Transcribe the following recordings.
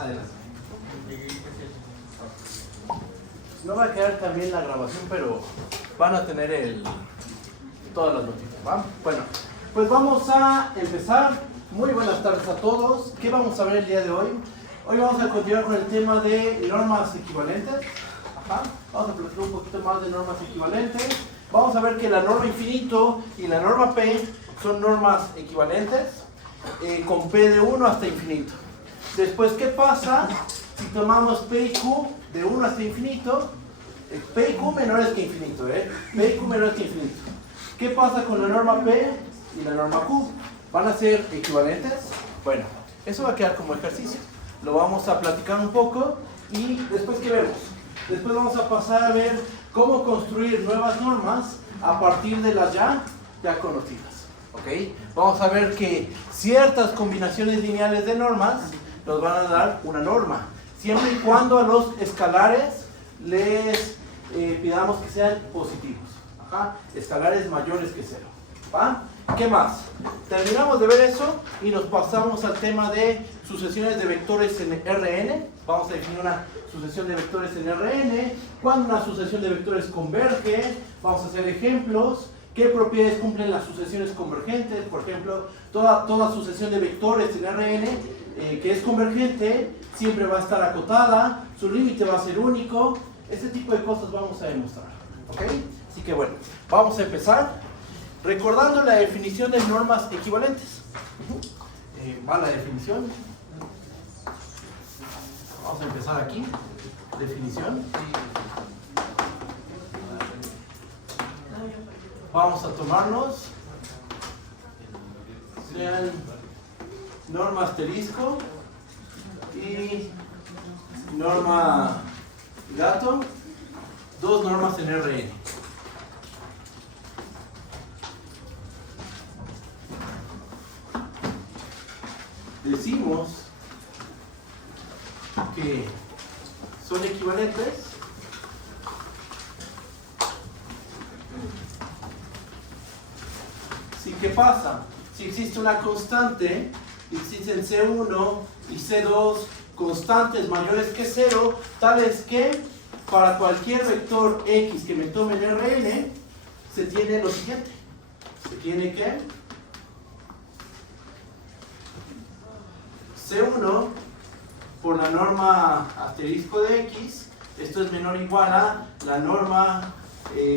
Adelante. No va a quedar también la grabación, pero van a tener todas las noticias, ¿va? Bueno, pues vamos a empezar. Muy buenas tardes a todos. ¿Qué vamos a ver el día de hoy? Hoy vamos a continuar con el tema de normas equivalentes. Vamos a platicar un poquito más de normas equivalentes. Vamos a ver que la norma infinito y la norma P son normas equivalentes con P de 1 hasta infinito. Después, ¿qué pasa si tomamos P y Q de 1 hasta infinito? P y Q menores que infinito, P y Q menores que infinito. ¿Qué pasa con la norma P y la norma Q? ¿Van a ser equivalentes? Bueno, eso va a quedar como ejercicio. Lo vamos a platicar un poco y después, ¿qué vemos? Después vamos a pasar a ver cómo construir nuevas normas a partir de las ya conocidas. ¿Ok? Vamos a ver que ciertas combinaciones lineales de normas nos van a dar una norma, siempre y cuando a los escalares les pidamos que sean positivos. Escalares mayores que 0. ¿Va? ¿Qué más? Terminamos de ver eso y nos pasamos al tema de sucesiones de vectores en Rn. Vamos a definir una sucesión de vectores en Rn. Cuando una sucesión de vectores converge, vamos a hacer ejemplos. ¿Qué propiedades cumplen las sucesiones convergentes? Por ejemplo, toda sucesión de vectores en Rn que es convergente siempre va a estar acotada, su límite va a ser único. Este tipo de cosas vamos a demostrar. ¿Ok? Así que bueno, vamos a empezar recordando la definición de normas equivalentes. Va la definición. Vamos a empezar aquí. Definición. Vamos a tomarnos, sean norma asterisco y norma gato, dos normas en Rn. Decimos que son equivalentes si, ¿qué pasa? Si existe una constante, existen C1 y C2 constantes mayores que 0, tales que para cualquier vector X que me tome en Rn, se tiene lo siguiente. Se tiene que C1 por la norma asterisco de X, esto es menor o igual a la norma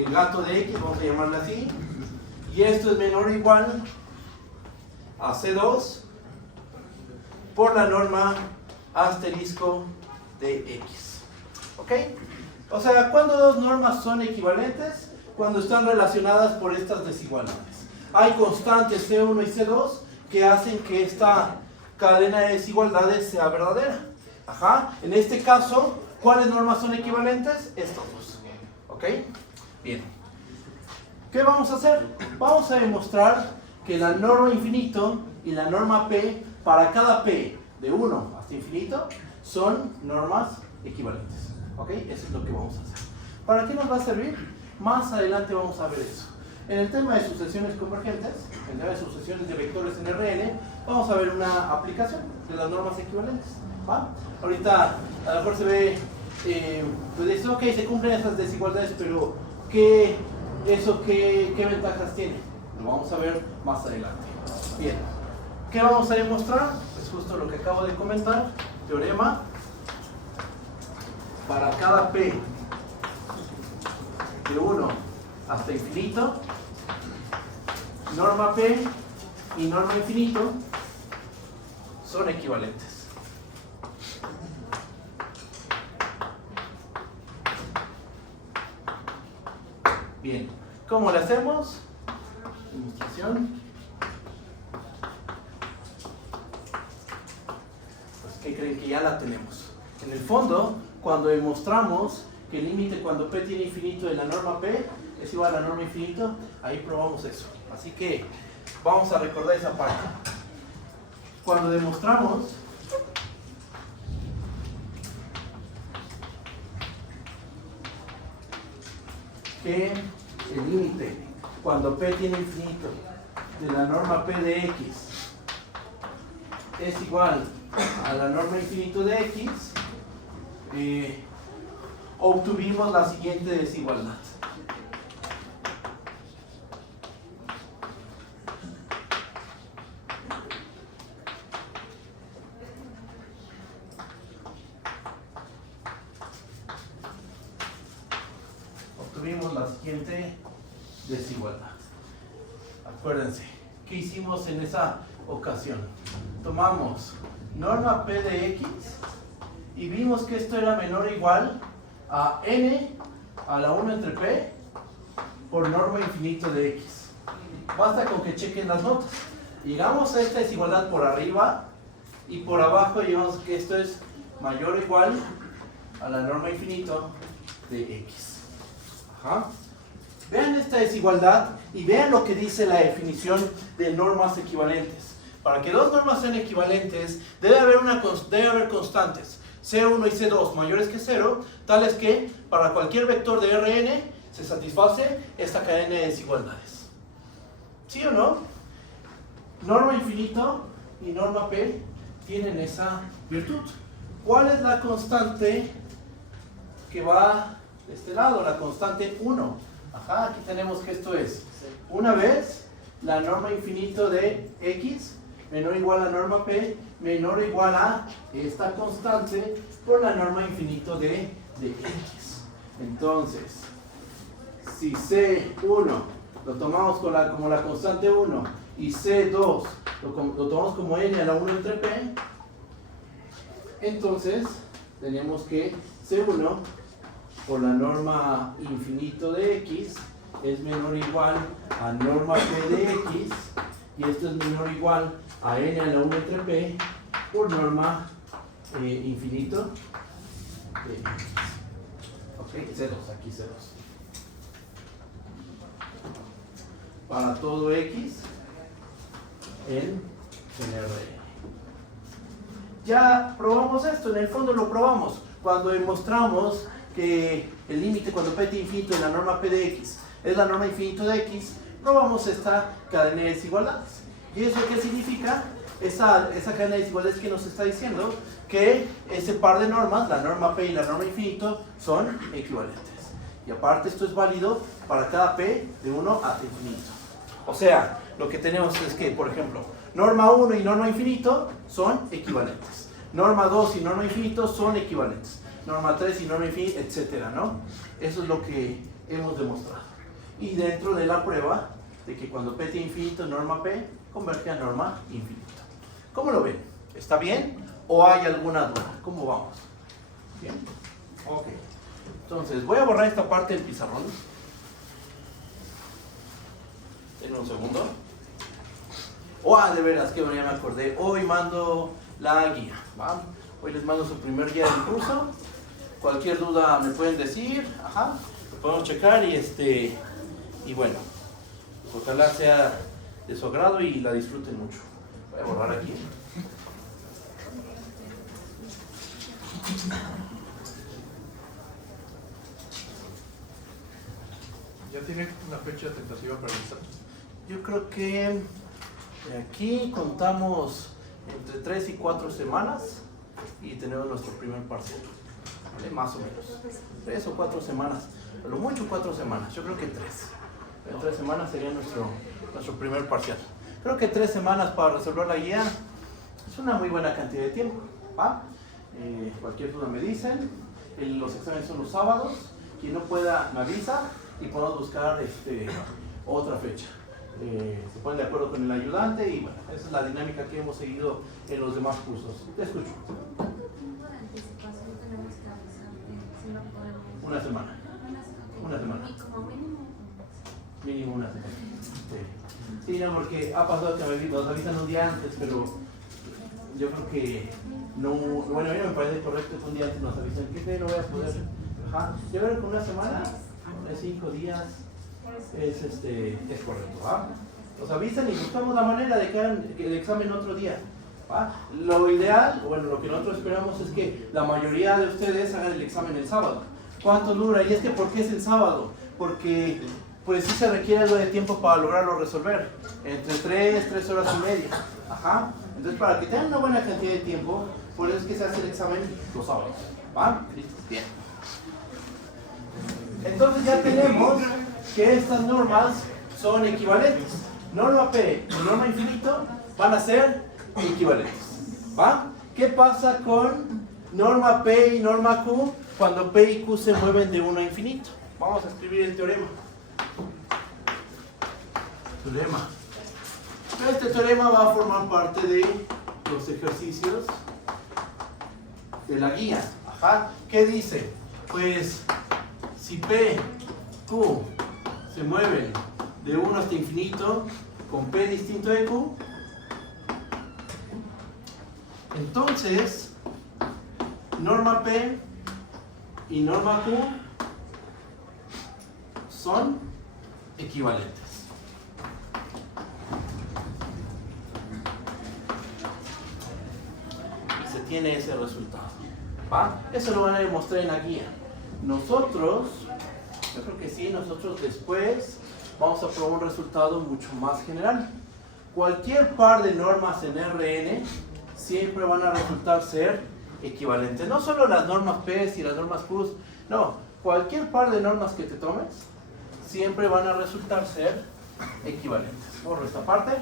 gato de X, vamos a llamarla así, y esto es menor o igual a C2 por la norma asterisco de X. ¿Ok? O sea, ¿cuándo dos normas son equivalentes? Cuando están relacionadas por estas desigualdades. Hay constantes C1 y C2 que hacen que esta cadena de desigualdades sea verdadera. En este caso, ¿cuáles normas son equivalentes? Estos dos. ¿Ok? Bien. ¿Qué vamos a hacer? Vamos a demostrar que la norma infinito y la norma P, para cada P de 1 hasta infinito, son normas equivalentes. ¿Ok? Eso es lo que vamos a hacer. ¿Para qué nos va a servir? Más adelante vamos a ver eso. En el tema de sucesiones convergentes, en el tema de sucesiones de vectores en Rn, vamos a ver una aplicación de las normas equivalentes. ¿Va? Ahorita a lo mejor se ve, pues dice, ok, se cumplen esas desigualdades, pero ¿qué ventajas tiene? Lo vamos a ver más adelante. Bien, ¿qué vamos a demostrar? Pues justo lo que acabo de comentar, teorema. Para cada P de 1 hasta infinito, norma P y norma infinito son equivalentes. Bien, ¿cómo le hacemos? Demostración. Pues, ¿qué creen? Que ya la tenemos. En el fondo, cuando demostramos que el límite cuando P tiene infinito de la norma P es igual a la norma infinito, ahí probamos eso. Así que vamos a recordar esa parte. Cuando demostramos que el límite cuando P tiene infinito de la norma P de X es igual a la norma infinito de x, obtuvimos la siguiente desigualdad. Obtuvimos la siguiente desigualdad. Acuérdense, ¿qué hicimos en esa ocasión? Tomamos norma P de x y vimos que esto era menor o igual a n a la 1 entre p por norma infinito de x. Basta con que chequen las notas. Llegamos a esta desigualdad por arriba y por abajo llevamos que esto es mayor o igual a la norma infinito de x. Ajá. Vean esta desigualdad y vean lo que dice la definición de normas equivalentes. Para que dos normas sean equivalentes, debe haber constantes C1 y C2 mayores que 0, tales que para cualquier vector de Rn se satisface esta cadena de desigualdades. ¿Sí o no? Norma infinito y norma P tienen esa virtud. ¿Cuál es la constante que va de este lado? La constante 1. Ajá, aquí tenemos que esto es, una vez la norma infinito de x menor o igual a norma p menor o igual a esta constante por la norma infinito de x. Entonces, si C1 lo tomamos como la constante 1 y C2 lo tomamos como n a la 1 entre p, entonces tenemos que C1 por la norma infinito de x es menor o igual a norma p de x y esto es menor o igual a n a la 1 entre p por norma infinito de x. Ok, C2, aquí C2. Para todo x en Rn. Ya probamos esto, en el fondo lo probamos cuando demostramos que el límite cuando p tiene infinito en la norma p de x es la norma infinito de x, probamos esta cadena de desigualdades. ¿Y eso qué significa? Esa cadena de desigualdades que nos está diciendo que ese par de normas, la norma p y la norma infinito, son equivalentes. Y aparte esto es válido para cada p de 1 hasta infinito. O sea, lo que tenemos es que, por ejemplo, norma 1 y norma infinito son equivalentes. Norma 2 y norma infinito son equivalentes. Norma 3 y norma infinita, etcétera, ¿no? Eso es lo que hemos demostrado. Y dentro de la prueba de que cuando p tiene infinito, norma p converge a norma infinita. ¿Cómo lo ven? ¿Está bien? ¿O hay alguna duda? ¿Cómo vamos? ¿Bien? Ok. Entonces, voy a borrar esta parte del pizarrón. En un segundo. De veras, que bueno, ya me acordé. Hoy mando la guía, ¿va? Hoy les mando su primer guía del curso. Cualquier duda me pueden decir, ajá, lo podemos checar y bueno, ojalá sea de su agrado y la disfruten mucho. Voy a borrar aquí. ¿Ya tiene una fecha tentativa para el examen? Yo creo que aquí contamos entre 3 y 4 semanas y tenemos nuestro primer parcial. ¿Vale? Más o menos. 3 o 4 semanas. A lo mucho 4 semanas. Yo creo que 3. En 3 semanas sería nuestro primer parcial. Creo que 3 semanas para resolver la guía es una muy buena cantidad de tiempo. ¿Va? Cualquier duda me dicen. Los exámenes son los sábados. Quien no pueda me avisa y podemos buscar otra fecha. Se ponen de acuerdo con el ayudante y bueno, esa es la dinámica que hemos seguido en los demás cursos. Te escucho. Una semana. Una semana. Mínimo una semana. Sí, no, porque ha pasado que nos avisan un día antes, pero yo creo que no. Bueno, a mí no me parece correcto que un día antes nos avisen que no voy a poder. Ajá. Yo creo que una semana, 5 días. Es correcto, ¿va? Nos avisan y buscamos la manera de que hagan el examen otro día, ¿va? Lo ideal, bueno, lo que nosotros esperamos es que la mayoría de ustedes hagan el examen el sábado. ¿Cuánto dura? Y es que, ¿por qué es el sábado? Porque, pues, sí se requiere algo de tiempo para lograrlo resolver. Entre 3 horas y media. Ajá. Entonces, para que tengan una buena cantidad de tiempo, por eso es que se hace el examen los sábados. ¿Va? ¿Listos? Bien. Entonces ya tenemos que estas normas son equivalentes. Norma P y norma infinito van a ser equivalentes. ¿Va? ¿Qué pasa con norma P y norma Q cuando P y Q se mueven de 1 a infinito? Vamos a escribir el teorema. Este teorema va a formar parte de los ejercicios de la guía. Ajá. ¿Qué dice? Pues si P, Q se mueven de 1 hasta infinito con P distinto de Q, entonces norma P y norma Q son equivalentes. Y se tiene ese resultado. ¿Va? Eso lo van a demostrar en la guía. Nosotros, yo creo que sí, nosotros después vamos a probar un resultado mucho más general. Cualquier par de normas en Rn siempre van a resultar ser equivalentes. No solo las normas P y las normas Q, no, cualquier par de normas que te tomes siempre van a resultar ser equivalentes. Borro esta parte.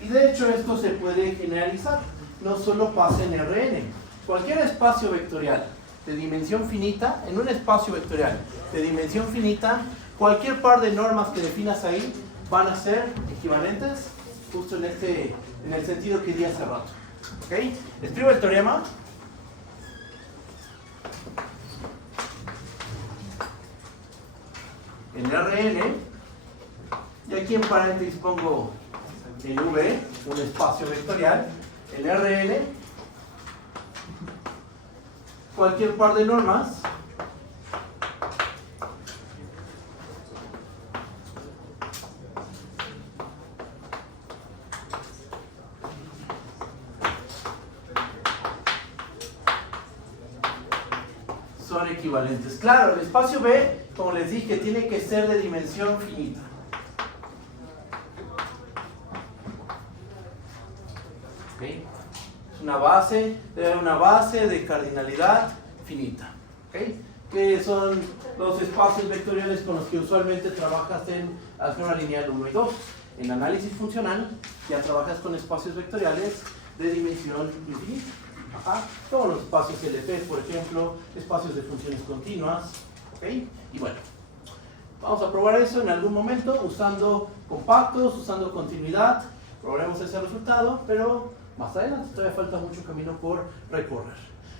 Y de hecho esto se puede generalizar, no solo pasa en Rn. Cualquier espacio vectorial de dimensión finita, en un espacio vectorial de dimensión finita, cualquier par de normas que definas ahí van a ser equivalentes, justo en el sentido que di hace rato. ¿Ok? Escribo el teorema. En Rn, y aquí en paréntesis pongo en V, un espacio vectorial, en Rn, cualquier par de normas son equivalentes. Claro, el espacio V, como les dije, tiene que ser de dimensión finita. ¿Okay? Es una base de cardinalidad finita. ¿Okay? Que son los espacios vectoriales con los que usualmente trabajas en álgebra lineal 1 y 2. En análisis funcional ya trabajas con espacios vectoriales de dimensión infinita. Ajá. Como los espacios LP, por ejemplo, espacios de funciones continuas. ¿Okay? Y bueno, vamos a probar eso en algún momento usando compactos, usando continuidad. Probaremos ese resultado, pero más adelante todavía falta mucho camino por recorrer.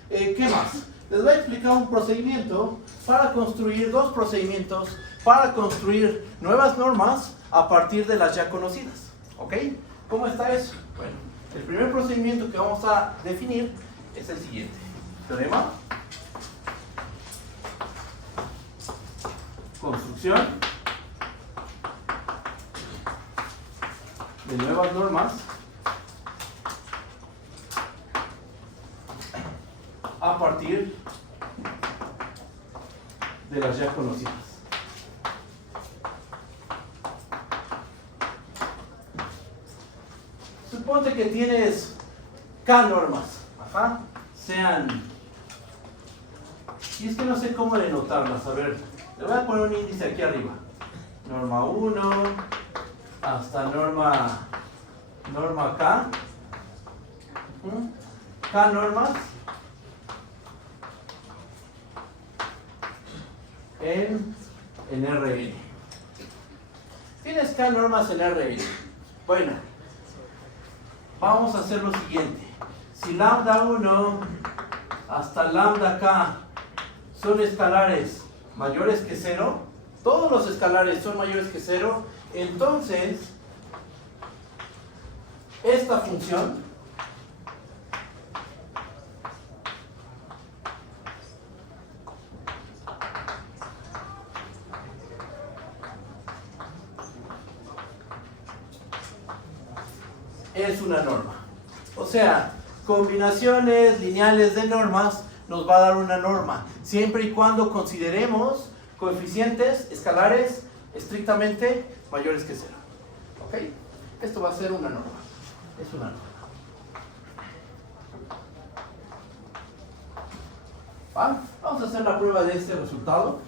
¿Qué más? Les voy a explicar un procedimiento para construir, dos procedimientos para construir nuevas normas a partir de las ya conocidas. ¿Ok? ¿Cómo está eso? Bueno, el primer procedimiento que vamos a definir es el siguiente. Teorema. Construcción de nuevas normas a partir de las ya conocidas. Suponte que tienes K normas, ajá, sean, y es que no sé cómo denotarlas, a ver, le voy a poner un índice aquí arriba, norma 1 hasta norma K, K normas en Rn. Tienes K normas en Rn. Bueno, vamos a hacer lo siguiente. Si lambda 1 hasta lambda K son escalares mayores que 0, todos los escalares son mayores que 0, entonces esta función es una norma. O sea, combinaciones lineales de normas nos va a dar una norma, siempre y cuando consideremos Coeficientes escalares estrictamente mayores que 0. ¿Ok? Esto va a ser una norma. Es una norma. ¿Va? Vamos a hacer la prueba de este resultado.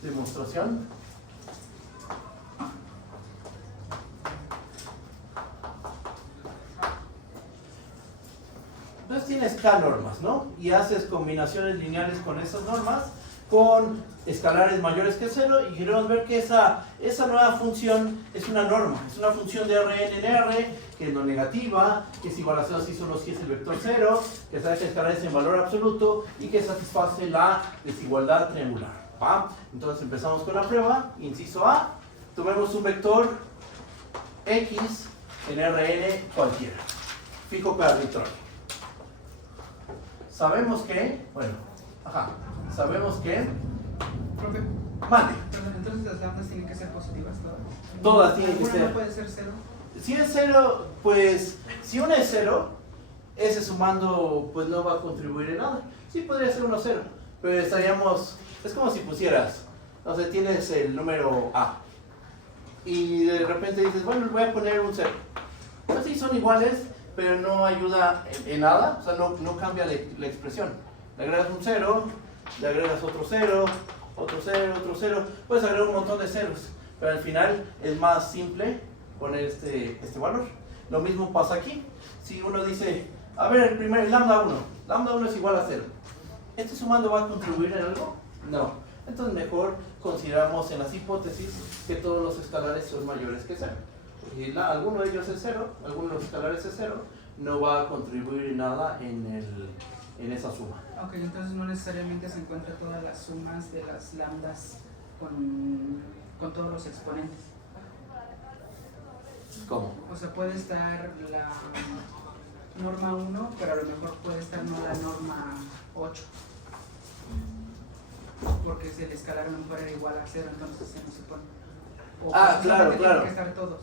Demostración. Entonces tienes K normas, ¿no? Y haces combinaciones lineales con esas normas, con escalares mayores que 0, y queremos ver que esa nueva función es una norma, es una función de Rn en R, que es no negativa, que es igual a 0 si solo si es el vector 0, que sabe que escalares en valor absoluto y que satisface la desigualdad triangular. ¿Va? Entonces empezamos con la prueba. Inciso A, tomemos un vector X en Rn cualquiera, fijo que arbitrario. Sabemos que, sabemos que, Profe, mande, perdón, entonces las lambdas tienen que ser positivas todas. Todas tienen que ¿Alguna ser. no puede ser 0? Si es 0, pues, si una es 0, ese sumando pues no va a contribuir en nada. Sí podría ser 1, 0, pero estaríamos, es como si pusieras, no sé, tienes el número A, y de repente dices, bueno, voy a poner un 0. Pues sí, son iguales, pero no ayuda en nada, o sea, no cambia la expresión. Le agregas un 0, le agregas otro 0, otro 0, otro 0, puedes agregar un montón de ceros, pero al final es más simple poner este valor. Lo mismo pasa aquí. Si uno dice, a ver, el lambda 1 es igual a 0, ¿este sumando va a contribuir en algo? No. Entonces mejor consideramos en las hipótesis que todos los escalares son mayores que 0. Y alguno de ellos es 0, alguno de los escalares es 0, no va a contribuir en nada en esa suma. Ok, entonces no necesariamente se encuentran todas las sumas de las lambdas con todos los exponentes. ¿Cómo? O sea, puede estar la norma 1, pero a lo mejor puede estar no la norma 8. Porque si el escalar a lo mejor era igual a 0, entonces se no se pone. O Claro, tienen claro. que estar todos.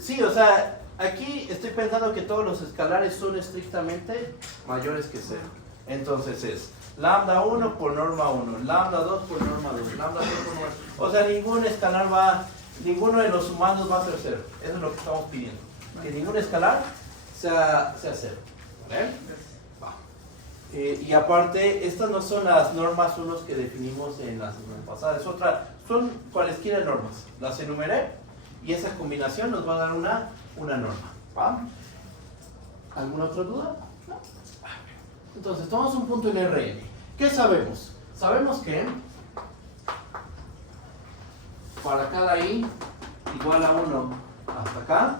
Sí, o sea, aquí estoy pensando que todos los escalares son estrictamente mayores que 0. Entonces es lambda 1 por norma 1, lambda 2 por norma 2, lambda 3 por norma 2. O sea, ningún escalar ninguno de los sumandos va a ser 0. Eso es lo que estamos pidiendo. Que ningún escalar sea 0. ¿Vale? Y aparte, estas no son las normas 1 que definimos en la semana pasada. Son cualesquiera normas. Las enumeré y esa combinación nos va a dar una norma. ¿Va? ¿Alguna otra duda? ¿No? Entonces, tomamos un punto en Rn. ¿Qué sabemos? Sabemos que para cada i igual a 1 hasta acá,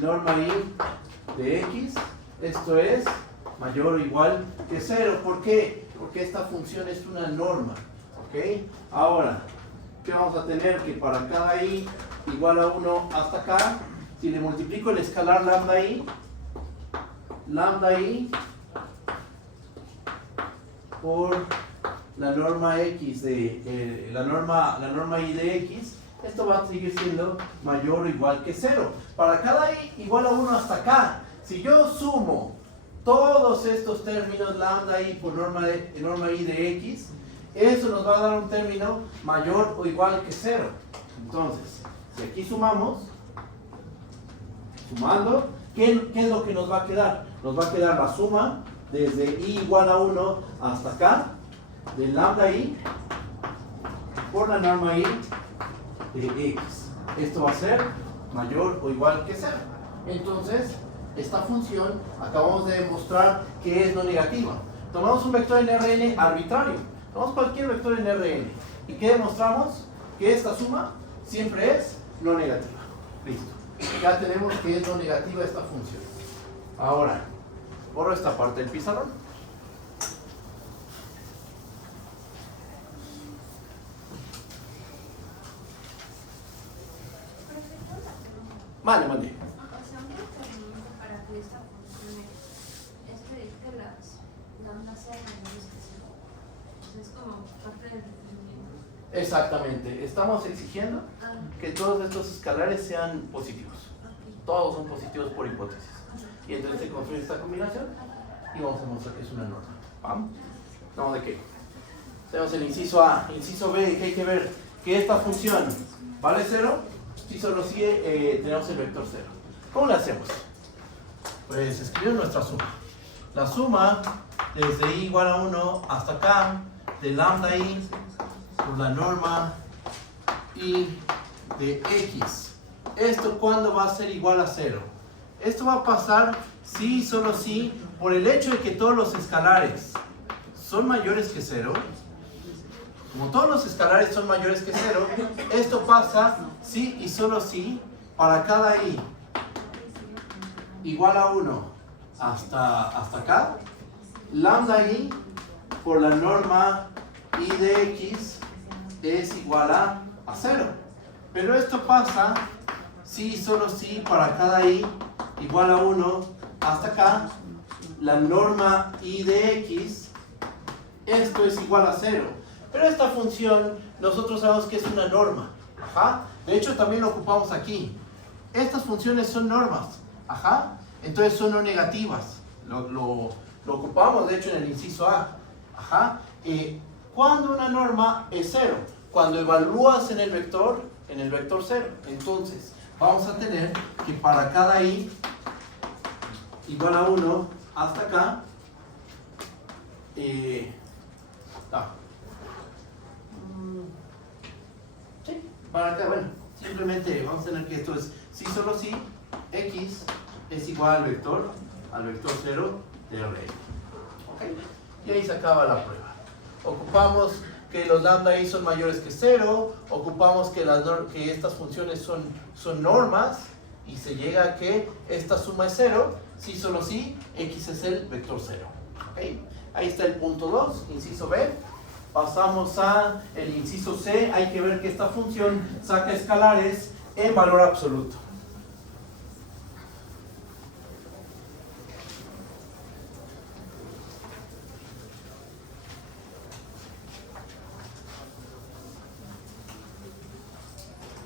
norma i de x, esto es mayor o igual que 0. ¿Por qué? Porque esta función es una norma. ¿Ok? Ahora, ¿qué vamos a tener? Que para cada i igual a 1 hasta acá, si le multiplico el escalar lambda i por la norma x de la norma i de x, esto va a seguir siendo mayor o igual que 0. Para cada i igual a 1 hasta acá, si yo sumo todos estos términos lambda i por norma i de x, eso nos va a dar un término mayor o igual que 0. Entonces, si aquí sumando, ¿qué es lo que nos va a quedar? Nos va a quedar la suma desde i igual a 1 hasta acá, de lambda i por la norma i de x. Esto va a ser mayor o igual que 0. Entonces, esta función acabamos de demostrar que es no negativa. Tomamos un vector en Rn arbitrario. Tomamos cualquier vector en Rn. ¿Y qué demostramos? Que esta suma siempre es no negativa. Listo. Ya tenemos que es no negativa esta función. Ahora, borro esta parte del pizarrón. Vale. O sea, un requerimiento para que esta funcione es pedir que las lambdas sean mayores que 0. O sea, es como parte del requerimiento. Exactamente. Estamos exigiendo que todos estos escalares sean positivos. Todos son positivos por hipótesis. Y entonces se construye esta combinación y vamos a demostrar que es una norma. ¿Vamos? No, ¿de qué? Tenemos el inciso A. Inciso B, que hay que ver que esta función vale 0. Si solo si tenemos el vector 0. ¿Cómo le hacemos? Pues escribimos nuestra suma. La suma desde i igual a 1 hasta acá de lambda i por la norma i de x. ¿Esto cuándo va a ser igual a 0? Esto va a pasar si y solo si por el hecho de que todos los escalares son mayores que 0. Como todos los escalares son mayores que 0, esto pasa si y solo si para cada i igual a 1 hasta acá, lambda i por la norma i de x es igual a 0. Pero esto pasa si y solo si para cada i igual a 1 hasta acá, la norma i de x, esto es igual a 0. Pero esta función nosotros sabemos que es una norma. Ajá. De hecho también lo ocupamos aquí. Estas funciones son normas. Ajá. Entonces son no negativas. Lo ocupamos de hecho en el inciso A. Ajá. ¿Cuándo una norma es 0? Cuando evalúas en el vector 0. Entonces vamos a tener que para cada i igual a 1 hasta acá, sí, para acá, bueno, simplemente vamos a tener que esto es si solo si x es igual al vector 0 de Rn. ¿Okay? Y ahí se acaba la prueba. Ocupamos que los lambda i son mayores que 0, ocupamos que estas funciones son normas y se llega a que esta suma es 0, si solo si x es el vector 0. ¿Okay? Ahí está el punto 2, inciso B. Pasamos a el inciso C. Hay que ver que esta función saca escalares en valor absoluto.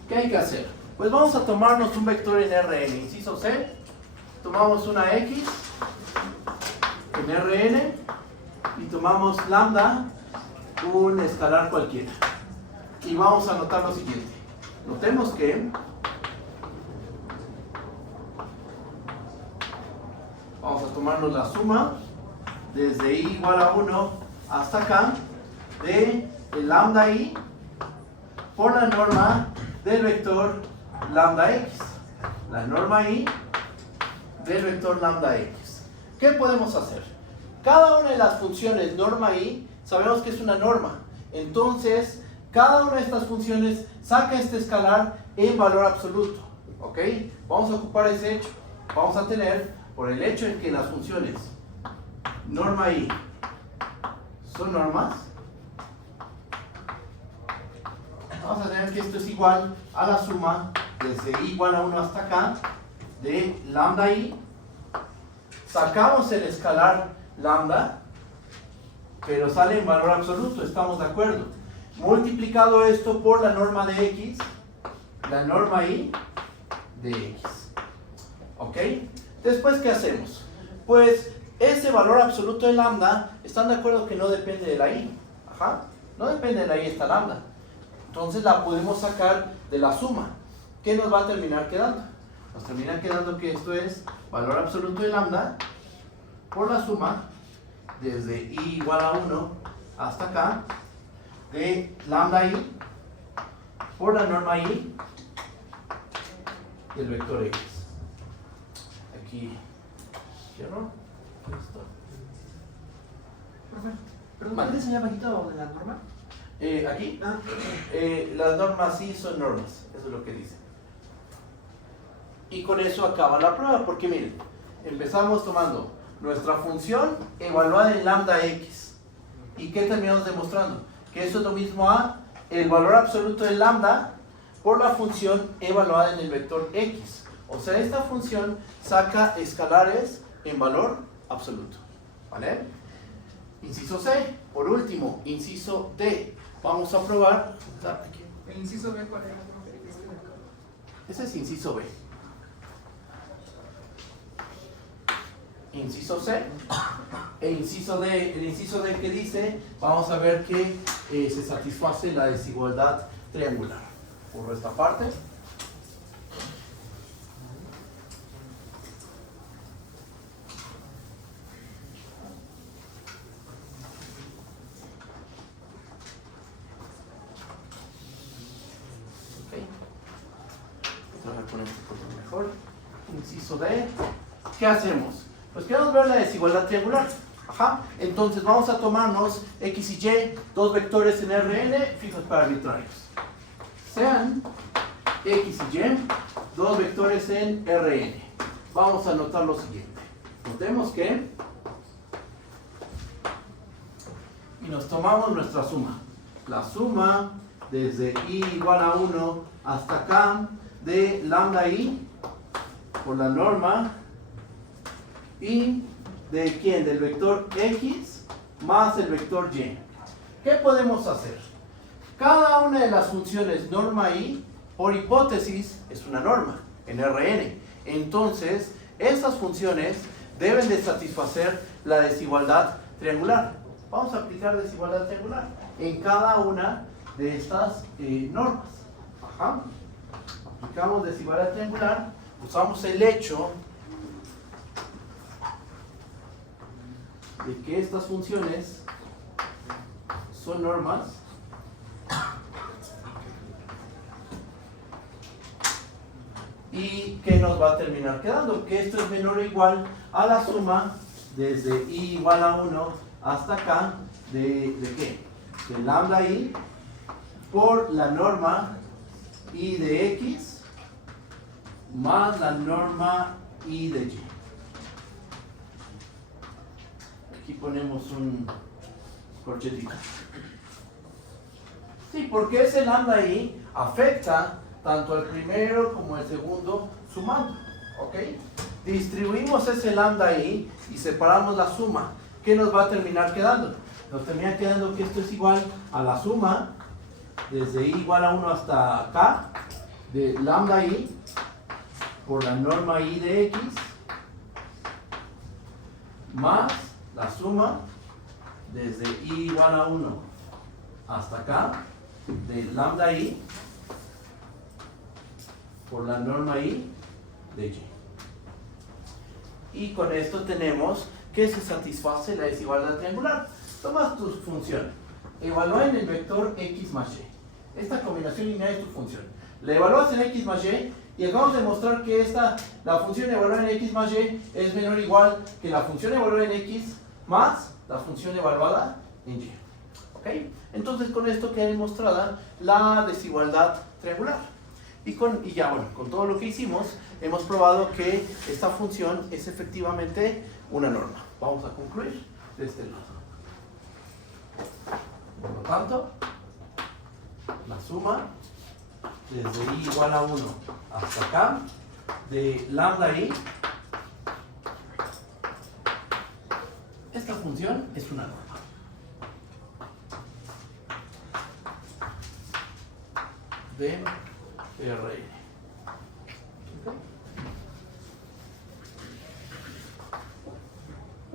¿Qué hay que hacer? Pues vamos a tomarnos un vector en Rn. Inciso C. Tomamos una x en Rn y tomamos lambda, un escalar cualquiera. Y vamos a notar lo siguiente. Notemos que vamos a tomarnos la suma desde i igual a 1 hasta acá de el lambda i por la norma del vector lambda x. La norma i del vector lambda x. ¿Qué podemos hacer? Cada una de las funciones norma i sabemos que es una norma. Entonces, cada una de estas funciones saca este escalar en valor absoluto. ¿Ok? Vamos a ocupar ese hecho. Vamos a tener, por el hecho de que las funciones norma i son normas, vamos a tener que esto es igual a la suma desde i igual a 1 hasta acá de lambda i. Sacamos el escalar lambda, pero sale en valor absoluto, estamos de acuerdo. Multiplicado esto por la norma de x, la norma i de x. ¿Ok? Después, ¿qué hacemos? Pues ese valor absoluto de lambda, ¿están de acuerdo que no depende de la i? Ajá. No depende de la i esta lambda. Entonces la podemos sacar de la suma. ¿Qué nos va a terminar quedando? Nos termina quedando que esto es valor absoluto de lambda por la suma desde i igual a 1 hasta acá de lambda i por la norma i del vector x. Aquí cierro. Listo. Perdón, ¿puedes enseñar bajito de la norma? Aquí, las normas sí son normas, eso es lo que dice. Y con eso acaba la prueba, porque miren, empezamos tomando nuestra función evaluada en lambda x. ¿Y qué terminamos demostrando? Que eso es lo mismo a el valor absoluto de lambda por la función evaluada en el vector x. O sea, esta función saca escalares en valor absoluto. ¿Vale? Inciso C. Por último, inciso D. vamos a probar. El inciso B, ¿cuál era? Ese es inciso B. Inciso C. El inciso D que dice, vamos a ver que se satisface la desigualdad triangular. Por esta parte. Voy a poner un poco mejor. Inciso D. ¿Qué hacemos? Pues queremos ver la desigualdad triangular. Ajá. Entonces vamos a tomarnos X y Y, dos vectores en Rn fijos para arbitrarios. Sean X y Y, dos vectores en Rn. Vamos a anotar lo siguiente. Notemos que y nos tomamos nuestra suma. La suma desde i igual a 1 hasta acá de lambda i por la norma y de quién, del vector x más el vector y. ¿Qué podemos hacer? Cada una de las funciones norma i, por hipótesis, es una norma en Rn. Entonces, esas funciones deben de satisfacer la desigualdad triangular. Vamos a aplicar desigualdad triangular en cada una de estas normas. Ajá. Aplicamos desigualdad triangular, usamos el hecho de que estas funciones son normas y que nos va a terminar quedando, que esto es menor o igual a la suma desde i igual a 1 hasta acá de ¿qué? De lambda i por la norma i de x más la norma i de y. Aquí ponemos un corchetito. Sí, porque ese lambda i afecta tanto al primero como al segundo sumando. ¿Ok? Distribuimos ese lambda i y separamos la suma. ¿Qué nos va a terminar quedando? Nos termina quedando que esto es igual a la suma desde i igual a 1 hasta acá de lambda i por la norma i de x más la suma desde i igual a 1 hasta acá de lambda i por la norma i de y. Y con esto tenemos que se satisface la desigualdad triangular. Tomas tu función, evalúa en el vector x más y. Esta combinación lineal es tu función. La evalúas en x más y y acabamos de mostrar que la función evaluada en x más y es menor o igual que la función evaluada en x más la función evaluada en y. ¿Ok? Entonces con esto queda demostrada la desigualdad triangular. Y ya bueno, con todo lo que hicimos, hemos probado que esta función es efectivamente una norma. Vamos a concluir de este lado. Por lo tanto, la suma desde i igual a 1 hasta acá de lambda i, esta función es una norma. De Rn.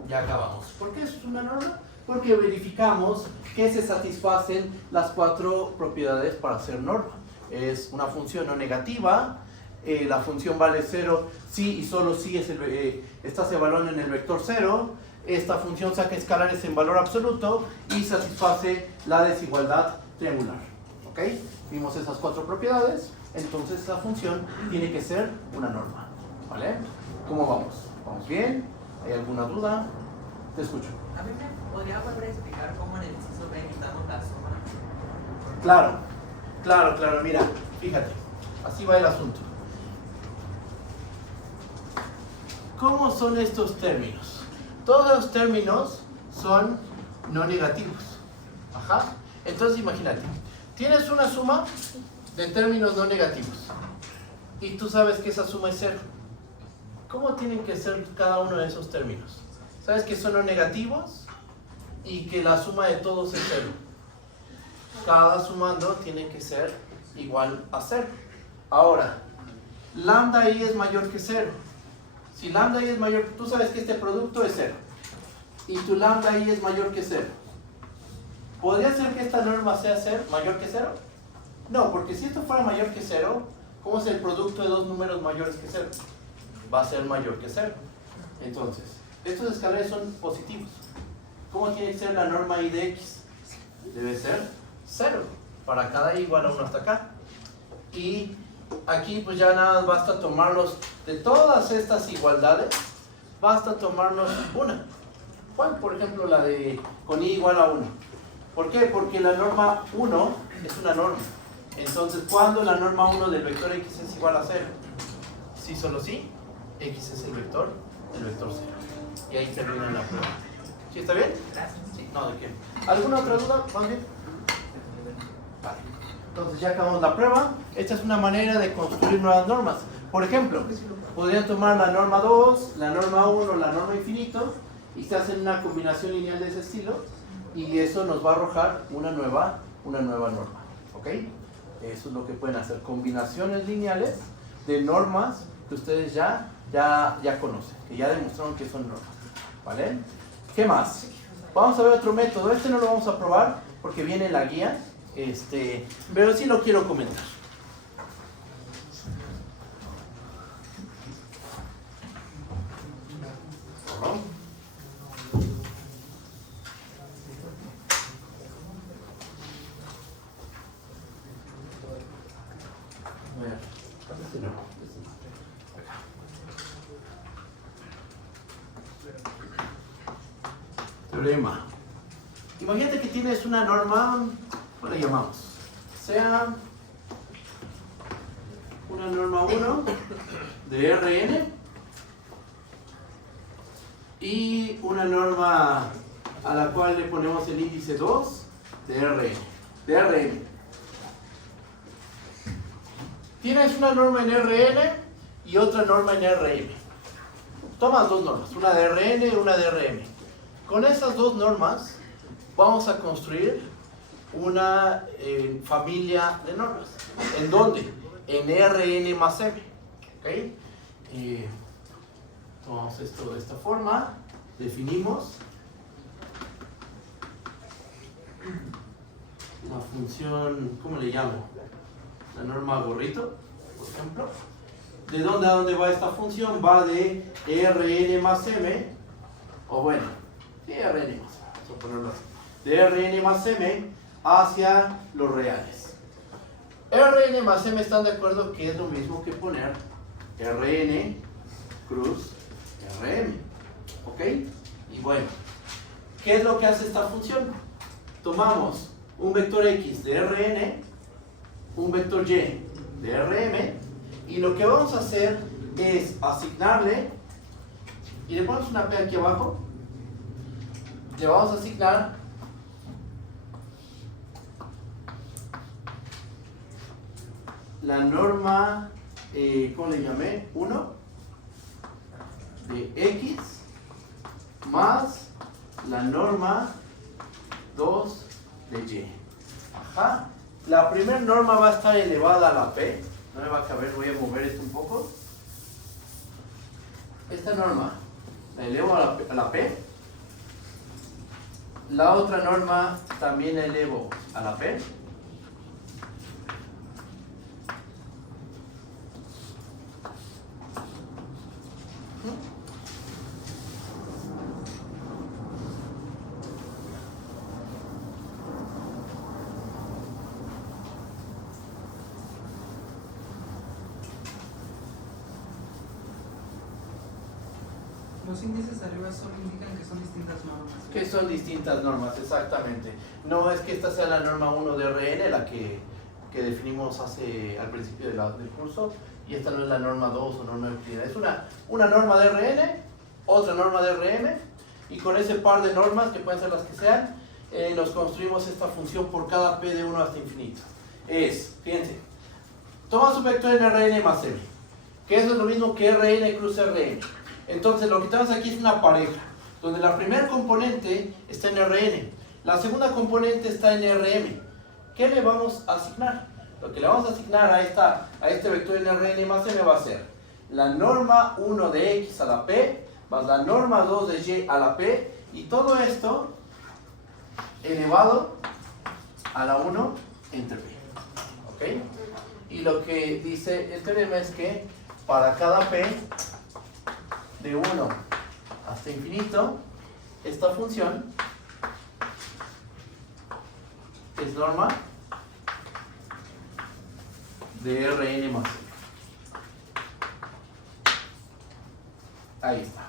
Ya acabamos. ¿Por qué es una norma? Porque verificamos que se satisfacen las cuatro propiedades para ser norma. Es una función no negativa, la función vale 0 si y solo si estas se evalúan en el vector 0, esta función saca escalares en valor absoluto y satisface la desigualdad triangular. ¿Ok? Vimos esas cuatro propiedades, entonces esa función tiene que ser una norma. ¿Vale? ¿Cómo vamos? ¿Vamos bien? ¿Hay alguna duda? Te escucho. ¿A mí me podría volver a explicar cómo en el inciso B necesitamos la suma? Claro, mira, fíjate, así va el asunto. ¿Cómo son estos términos? Todos los términos son no negativos. Ajá. Entonces imagínate, tienes una suma de términos no negativos y tú sabes que esa suma es 0. ¿Cómo tienen que ser cada uno de esos términos? ¿Sabes que son no negativos y que la suma de todos es 0? cada sumando tiene que ser igual a 0. Ahora, lambda i es mayor que 0. Si lambda i es mayor, tú sabes que este producto es 0. Y tu lambda i es mayor que 0. ¿Podría ser que esta norma sea mayor que 0? No, porque si esto fuera mayor que 0, ¿cómo es el producto de dos números mayores que 0? Va a ser mayor que 0. Entonces, estos escalares son positivos. ¿Cómo tiene que ser la norma i de x? Debe ser 0 para cada i igual a 1 hasta acá. Y aquí pues ya nada, basta tomarlos de todas estas igualdades, basta tomarnos una. ¿Cuál? Por ejemplo la de con i igual a 1. ¿Por qué? Porque la norma 1 es una norma. Entonces, ¿cuándo la norma 1 del vector x es igual a 0? Sí, solo sí, x es el vector 0. Y ahí termina la prueba. ¿Sí está bien? Sí, no, ¿de qué? ¿Alguna otra duda? ¿Más bien? Vale. Entonces ya acabamos la prueba. Esta es una manera de construir nuevas normas. Por ejemplo, podrían tomar la norma 2, la norma 1, la norma infinito y se hacen una combinación lineal de ese estilo y eso nos va a arrojar una nueva norma. ¿Ok? Eso es lo que pueden hacer. Combinaciones lineales de normas que ustedes ya conocen, que ya demostraron que son normas. ¿Vale? ¿Qué más? Vamos a ver otro método. Este no lo vamos a probar porque viene en la guía. Pero sí lo quiero comentar. Teorema. Imagínate que tienes una norma, ¿cómo le llamamos? Sea una norma 1 de Rn y una norma a la cual le ponemos el índice 2 de Rn. Tienes una norma en Rn y otra norma en Rm. Tomas dos normas, una de Rn y una de Rm. Con esas dos normas vamos a construir una familia de normas. ¿En dónde? En Rn más m. ¿Okay? Tomamos esto de esta forma, definimos la función, ¿cómo le llamo? La norma gorrito, por ejemplo. ¿De dónde a dónde va esta función? Va de Rn más m, o bueno, sí, Rn más m, vamos a ponerlo así. De Rn más m hacia los reales. Rn más m, ¿están de acuerdo que es lo mismo que poner Rn cruz Rm? ¿Ok? Y bueno, ¿qué es lo que hace esta función? Tomamos un vector x de Rn, un vector y de Rm, y lo que vamos a hacer es asignarle, y le ponemos una p aquí abajo, le vamos a asignar la norma, ¿cómo le llamé? 1 de x más la norma 2 de y. Ajá. La primera norma va a estar elevada a la p. No me va a caber, voy a mover esto un poco. Esta norma la elevo a la p. La otra norma también la elevo a la p. Los índices de arriba solo indican que son distintas normas. Que son distintas normas, exactamente. No es que esta sea la norma 1 de Rn, la que definimos al principio del curso, y esta no es la norma 2 o norma euclidiana. Es una norma de Rn, otra norma de Rm, y con ese par de normas, que pueden ser las que sean, nos construimos esta función por cada p de 1 hasta infinito. Fíjense, toma su vector en Rn más m, que eso es lo mismo que Rn cruz Rn. Entonces lo que tenemos aquí es una pareja, donde la primera componente está en Rn, la segunda componente está en Rm. ¿qué le vamos a asignar? Lo que le vamos a asignar a este vector en Rn más m va a ser la norma 1 de x a la p más la norma 2 de y a la p, y todo esto elevado a la 1 entre p. ¿Ok? Y lo que dice el teorema es que para cada p de 1 hasta infinito, esta función es norma de Rn más m. Ahí está.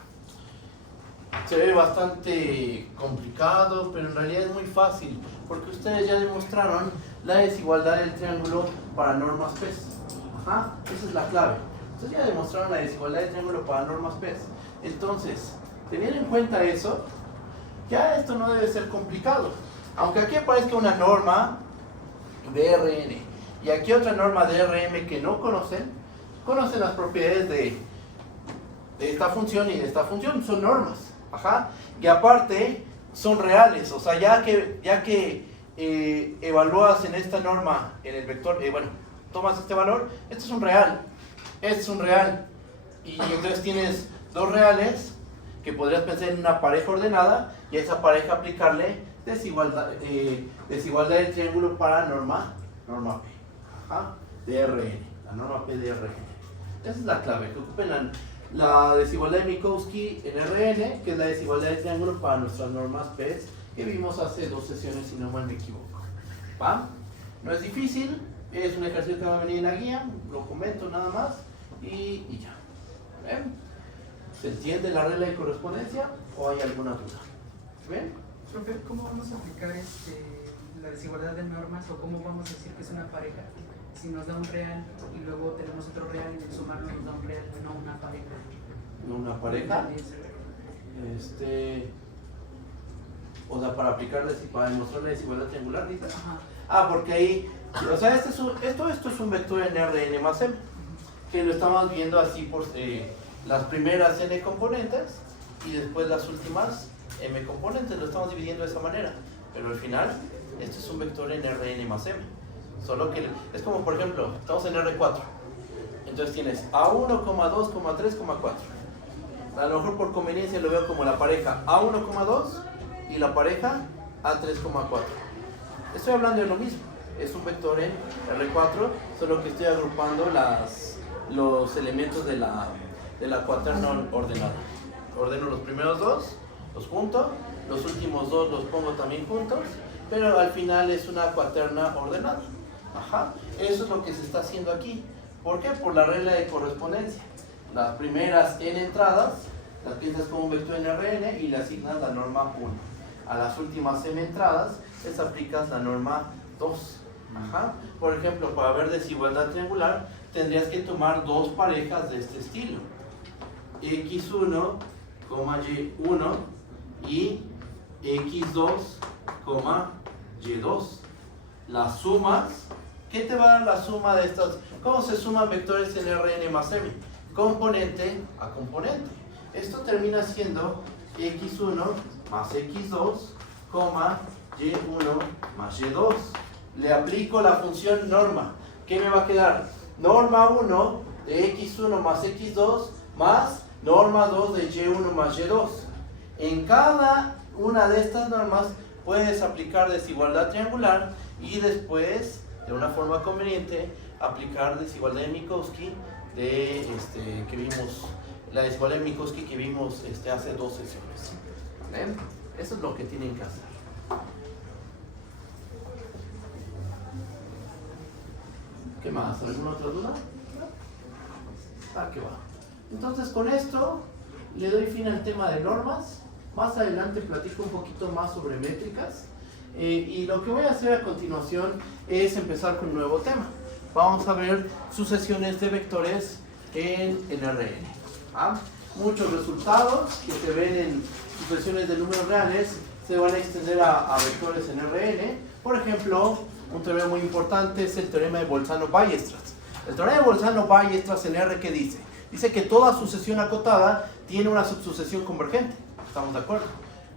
Se ve bastante complicado, pero en realidad es muy fácil, porque ustedes ya demostraron la desigualdad del triángulo para normas P. Ajá, esa es la clave. Ustedes ya demostraron la desigualdad del triángulo para normas P. Entonces, teniendo en cuenta eso, ya esto no debe ser complicado. Aunque aquí aparezca una norma de Rn y aquí otra norma de Rm que no conocen las propiedades de esta función y de esta función, son normas. Ajá. Y aparte son reales, o sea, ya que evalúas en esta norma, en el vector, tomas este valor, este es un real, este es un real, y entonces tienes dos reales que podrías pensar en una pareja ordenada, y a esa pareja aplicarle desigualdad del triángulo para norma P, ajá, de Rn, la norma P de Rn. Esa es la clave, que ocupen la desigualdad de Minkowski en Rn, que es la desigualdad del triángulo para nuestras normas P, que vimos hace 2 sesiones, si no mal me equivoco. ¿Va? No es difícil, es un ejercicio que va a venir en la guía, lo comento nada más, y ya. ¿Ven? ¿Se entiende la regla de correspondencia o hay alguna duda? ¿Ven? Profe, ¿cómo vamos a aplicar la desigualdad de normas, o cómo vamos a decir que es una pareja? Si nos da un real y luego tenemos otro real y el sumarlo nos da un real, no una pareja. ¿No una pareja? O sea, para demostrar la desigualdad triangular, dices. Ajá. Porque ahí, o sea, esto es un vector en Rn más m, que lo estamos viendo así por las primeras n componentes y después las últimas m componentes, lo estamos dividiendo de esa manera, pero al final, esto es un vector en Rn más m. Solo que es como, por ejemplo, estamos en R4. Entonces tienes A1, 2, 3, 4. A lo mejor por conveniencia lo veo como la pareja A1, 2 y la pareja A3, 4. Estoy hablando de lo mismo. Es un vector en R4, solo que estoy agrupando los elementos de la cuaterna ordenada. Ordeno los primeros dos, los junto, los últimos dos los pongo también juntos, pero al final es una cuaterna ordenada. Ajá, eso es lo que se está haciendo aquí. ¿Por qué? Por la regla de correspondencia. Las primeras n entradas las piensas como un vector en Rn y le asignas la norma 1. A las últimas m entradas les aplicas la norma 2. Ajá. Por ejemplo, para ver desigualdad triangular tendrías que tomar dos parejas de este estilo: x1, y1 y x2, y2. Las sumas, ¿qué te va a dar la suma de estas? ¿Cómo se suman vectores en Rn más m? Componente a componente. Esto termina siendo x1 más x2, y1 más y2. Le aplico la función norma. ¿Qué me va a quedar? Norma 1 de x1 más x2 más norma 2 de y1 más y2. En cada una de estas normas puedes aplicar desigualdad triangular y después, de una forma conveniente, aplicar desigualdad de Minkowski que vimos, la desigualdad de Minkowski que vimos hace 2 sesiones. ¿Ven? Eso es lo que tienen que hacer. ¿Qué más? ¿Alguna otra duda? ¿Qué va? Entonces, con esto le doy fin al tema de normas. Más adelante platico un poquito más sobre métricas. Y lo que voy a hacer a continuación es empezar con un nuevo tema. Vamos a ver sucesiones de vectores en Rn. Muchos resultados que se ven en sucesiones de números reales se van a extender a vectores en Rn. Por ejemplo, un teorema muy importante es el teorema de Bolzano-Weierstrass. El teorema de Bolzano-Weierstrass en R, ¿qué dice? Dice que toda sucesión acotada tiene una subsucesión convergente. ¿Estamos de acuerdo?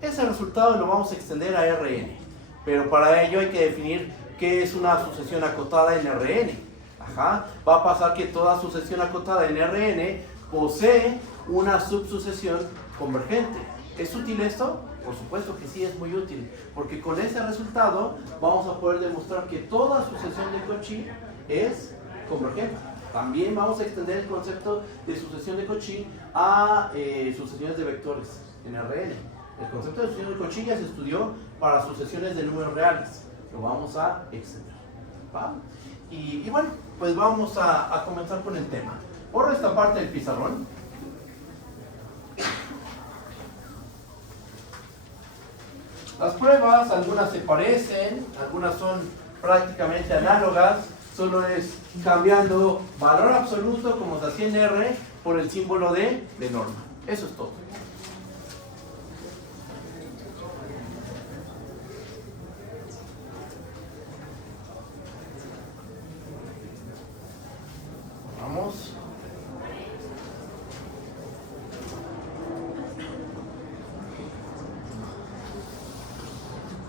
Ese resultado lo vamos a extender a Rn. Pero para ello hay que definir ¿qué es una sucesión acotada en Rn? Ajá, va a pasar que toda sucesión acotada en Rn posee una subsucesión convergente. ¿Es útil esto? Por supuesto que sí, es muy útil, porque con ese resultado vamos a poder demostrar que toda sucesión de Cauchy es convergente. También vamos a extender el concepto de sucesión de Cauchy a sucesiones de vectores en Rn. El concepto de sucesión de Cauchy ya se estudió para sucesiones de números reales. Lo vamos a extender. ¿Va? Y bueno, pues vamos a comenzar con el tema. Borro esta parte del pizarrón. Las pruebas, algunas se parecen, algunas son prácticamente análogas, solo es cambiando valor absoluto, como se hacía en R, por el símbolo de norma. Eso es todo. Vamos.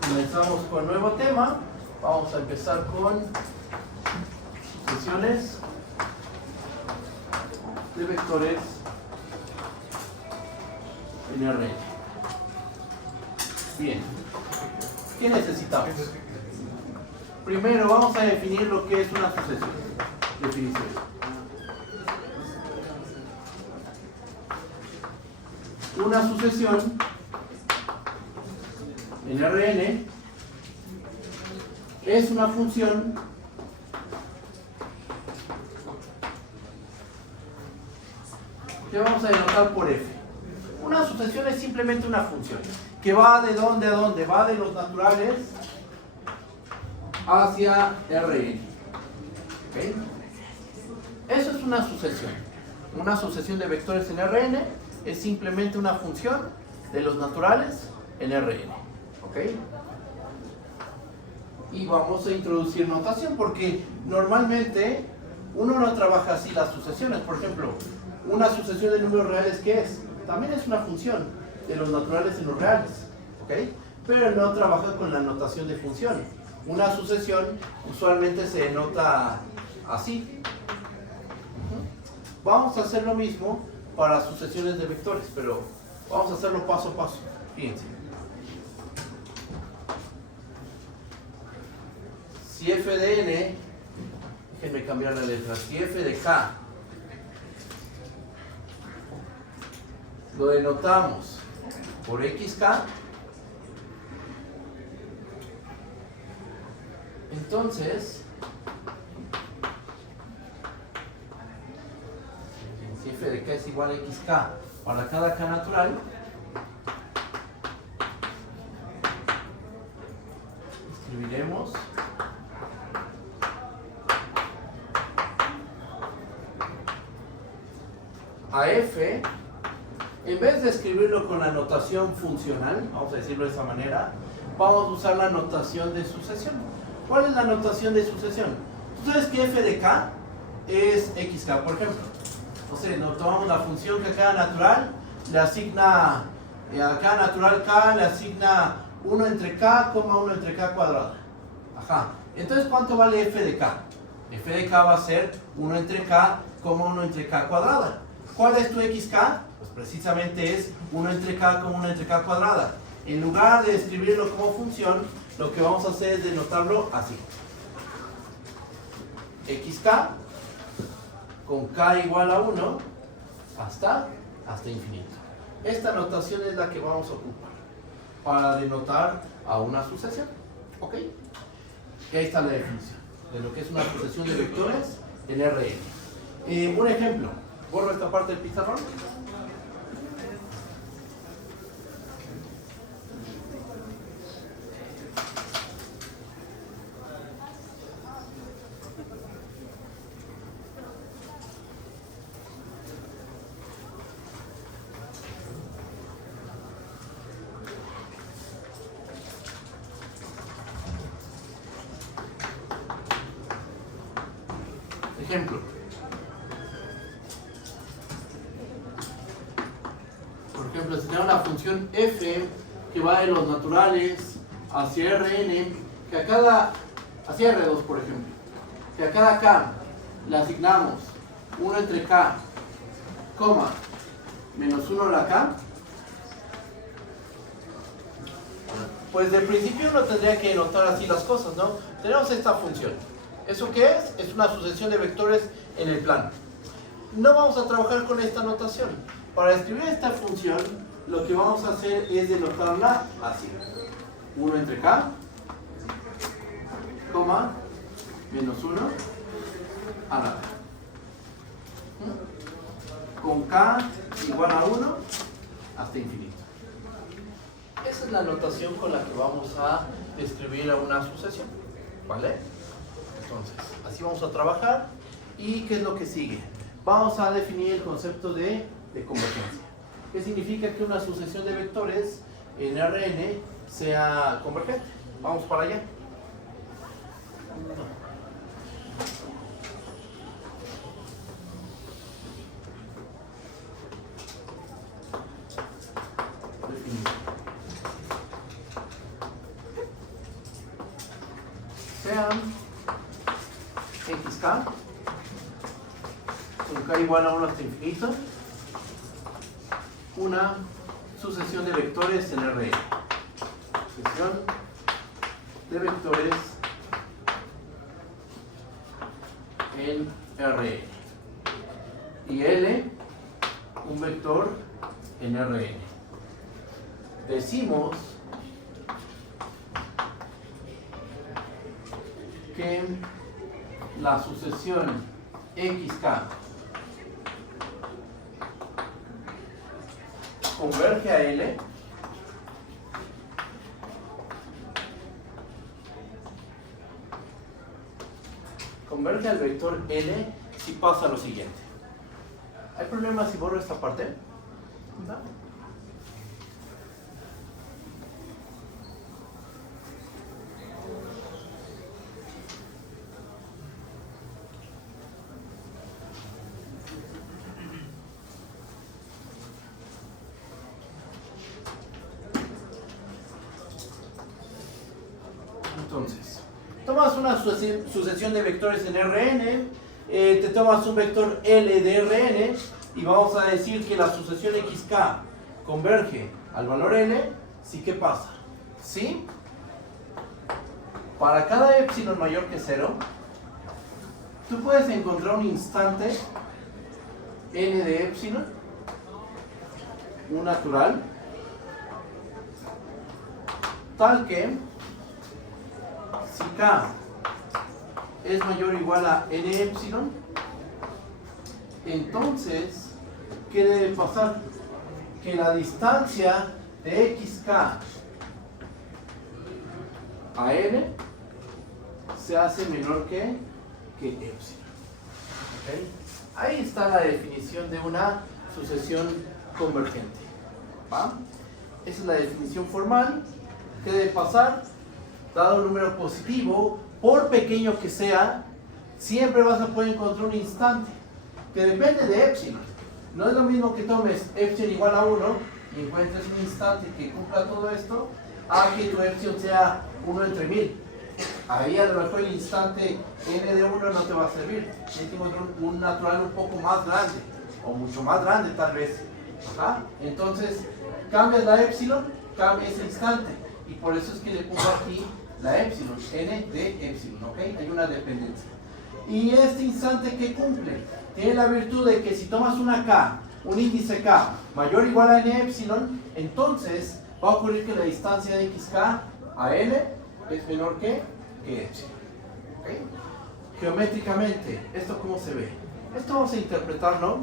Comenzamos con nuevo tema. Vamos a empezar con sucesiones de vectores en Rn. Bien, ¿qué necesitamos? Primero vamos a definir lo que es una sucesión. Definición. Una sucesión en Rn es una función que vamos a denotar por f. Una sucesión es simplemente una función que va de dónde a dónde, va de los naturales hacia Rn. ¿Okay? Eso es una sucesión. Una sucesión de vectores en Rn es simplemente una función de los naturales en Rn. ¿Ok? Y vamos a introducir notación porque normalmente uno no trabaja así las sucesiones. Por ejemplo, una sucesión de números reales, ¿qué es? También es una función de los naturales en los reales. ¿Ok? Pero no trabaja con la notación de función. Una sucesión usualmente se denota así. Vamos a hacer lo mismo para sucesiones de vectores, pero vamos a hacerlo paso a paso. Fíjense. Si f de n, déjenme cambiar la letra, si f de k lo denotamos por xk, entonces si f de k es igual a xk para cada k natural, escribiremos a f, en vez de escribirlo con la notación funcional, vamos a decirlo de esa manera, vamos a usar la notación de sucesión. ¿Cuál es la notación de sucesión? Tú sabes que f de k es xk, por ejemplo. Entonces, nos tomamos la función que a cada natural le asigna, a cada natural k le asigna 1 entre k, 1 entre k cuadrada. Ajá. Entonces, ¿cuánto vale f de k? F de k va a ser 1 entre k, 1 entre k cuadrada. ¿Cuál es tu xk? Pues precisamente es 1 entre k, 1 entre k cuadrada. En lugar de escribirlo como función, lo que vamos a hacer es denotarlo así. xk con k igual a 1 hasta infinito. Esta notación es la que vamos a ocupar para denotar a una sucesión. ¿Ok? Y ahí está la definición de lo que es una sucesión de vectores en Rn. Un ejemplo. Borro esta parte del pizarrón. Ejemplo. Por ejemplo, si tengo una función f que va de los naturales hacia Rn, que a cada así R2 por ejemplo, que a cada K le asignamos 1 entre K, coma, menos 1 a la K, pues de principio uno tendría que notar así las cosas, ¿no? Tenemos esta función. ¿Eso qué es? Es una sucesión de vectores en el plano. No vamos a trabajar con esta notación. Para escribir esta función, lo que vamos a hacer es denotarla así. 1 entre K, coma, menos 1 a la K. Con K igual a 1 hasta infinito. Esa es la notación con la que vamos a describir a una sucesión, ¿vale? Entonces, así vamos a trabajar. ¿Y qué es lo que sigue? Vamos a definir el concepto de convergencia. ¿Qué significa que una sucesión de vectores en Rn sea convergente? Vamos para allá. Sean xk con k igual a 1 hasta infinito una sucesión de vectores en Rn. Sucesión de vectores en Rn. Y L, un vector en Rn. Decimos que la sucesión xk converge a L converge al vector L si pasa lo siguiente. ¿Hay problema si borro esta parte? ¿No? Entonces, tomas una sucesión de vectores en Rn, te tomas un vector L de Rn y vamos a decir que la sucesión xk converge al valor L, ¿sí? ¿Qué pasa? ¿Sí? Para cada epsilon mayor que 0, tú puedes encontrar un instante n de epsilon, un natural, tal que si k es mayor o igual a n epsilon, entonces, ¿qué debe pasar? Que la distancia de xk a n se hace menor que epsilon. ¿Okay? Ahí está la definición de una sucesión convergente. ¿Va? Esa es la definición formal. ¿Qué debe pasar? Dado un número positivo, por pequeño que sea, siempre vas a poder encontrar un instante que depende de epsilon. No es lo mismo que tomes epsilon igual a 1 y encuentres un instante que cumpla todo esto, a que tu epsilon sea 1 entre 1000. Ahí a lo mejor el instante n de 1 no te va a servir. Tienes que encontrar un natural un poco más grande, o mucho más grande tal vez. ¿Ah? Entonces, cambias la epsilon, cambia ese instante. Y por eso es que le pongo aquí la epsilon, n de epsilon, ¿ok? Hay una dependencia. Y este instante, ¿qué cumple? Tiene la virtud de que si tomas una k, un índice k, mayor o igual a n epsilon, entonces va a ocurrir que la distancia de xk a n es menor que epsilon. ¿Okay? Geométricamente, ¿esto cómo se ve? Esto vamos a interpretarlo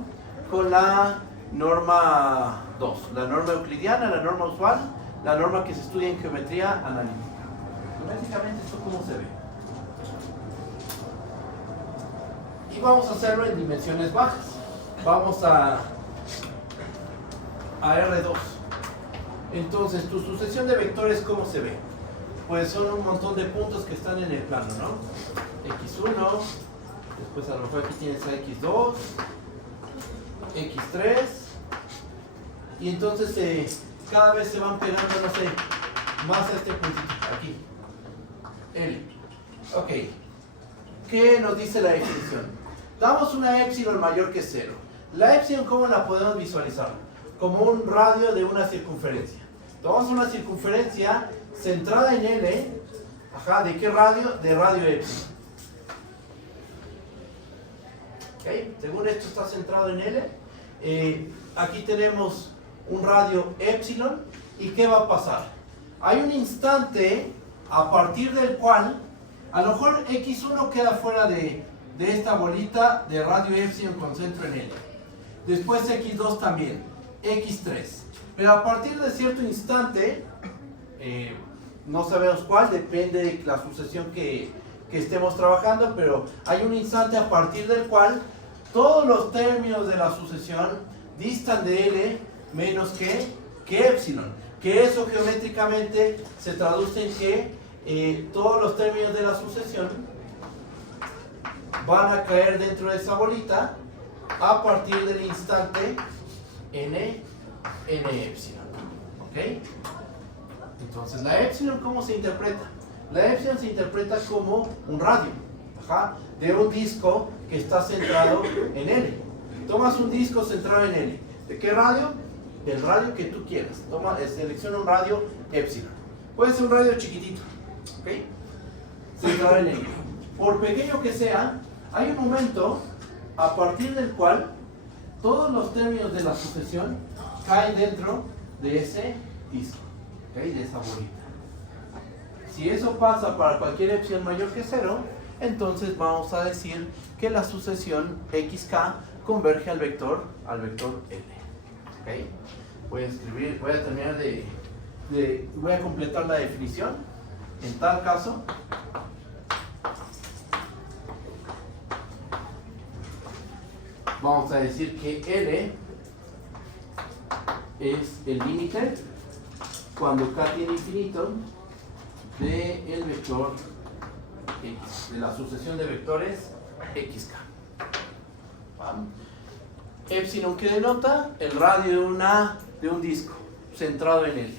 con la norma 2, la norma euclidiana, la norma usual, la norma que se estudia en geometría analítica. Geométricamente, ¿esto cómo se ve? Y vamos a hacerlo en dimensiones bajas. Vamos a R2. Entonces, tu sucesión de vectores, ¿cómo se ve? Pues son un montón de puntos que están en el plano, ¿no? X1, después a lo mejor aquí tienes a X2, X3, y entonces cada vez se van pegando, no sé, más a este puntito, aquí, L. Ok. ¿Qué nos dice la definición? Damos una epsilon mayor que 0. La epsilon, ¿cómo la podemos visualizar? Como un radio de una circunferencia. Tomamos una circunferencia centrada en L. Ajá, ¿de qué radio? De radio epsilon. ¿Okay? Según esto está centrado en L. Aquí tenemos un radio epsilon. ¿Y qué va a pasar? Hay un instante a partir del cual a lo mejor X1 queda fuera de esta bolita de radio epsilon con centro en L. Después X2 también. X3. Pero a partir de cierto instante, no sabemos cuál, depende de la sucesión que estemos trabajando, pero hay un instante a partir del cual todos los términos de la sucesión distan de L menos que epsilon. Que eso geométricamente se traduce en que todos los términos de la sucesión van a caer dentro de esa bolita a partir del instante n epsilon. ¿Ok? Entonces, la epsilon, ¿cómo se interpreta? La epsilon se interpreta como un radio, ajá, de un disco que está centrado en L. Tomas un disco centrado en L. ¿De qué radio? Del radio que tú quieras. Selecciona un radio epsilon. Puede ser un radio chiquitito, ¿ok? Centrado en L. Por pequeño que sea, hay un momento a partir del cual todos los términos de la sucesión caen dentro de ese disco, ¿okay? De esa bolita. Si eso pasa para cualquier epsilon mayor que 0, entonces vamos a decir que la sucesión xk converge al vector L. ¿Okay? Voy a terminar voy a completar la definición. En tal caso, vamos a decir que L es el límite cuando k tiene infinito del vector x, de la sucesión de vectores xk. ¿Vale? Epsilon, que denota el radio de un disco centrado en L.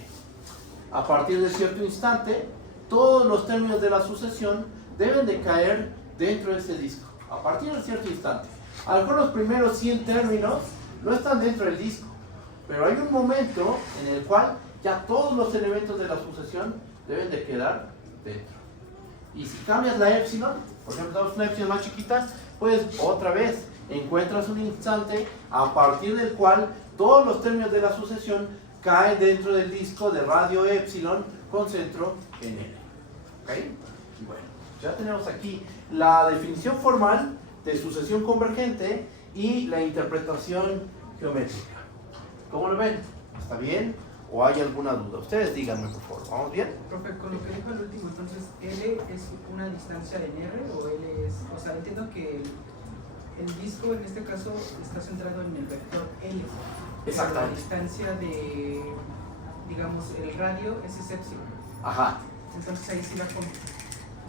A partir de cierto instante, todos los términos de la sucesión deben de caer dentro de ese disco. A partir de cierto instante. A lo mejor los primeros 100 términos no están dentro del disco, pero hay un momento en el cual ya todos los elementos de la sucesión deben de quedar dentro. Y si cambias la epsilon, por ejemplo, damos una epsilon más chiquita, pues otra vez encuentras un instante a partir del cual todos los términos de la sucesión caen dentro del disco de radio epsilon con centro en L. ¿Ok? Bueno, ya tenemos aquí la definición formal de sucesión convergente y la interpretación geométrica. ¿Cómo lo ven? ¿Está bien? ¿O hay alguna duda? Ustedes díganme, por favor. ¿Vamos bien? Profe, con lo que dijo el último, entonces, ¿L es una distancia en R o L es...? O sea, entiendo que el disco en este caso está centrado en el vector L. Exactamente. La distancia de, digamos, el radio es epsilon. Ajá. Entonces ahí sí va con...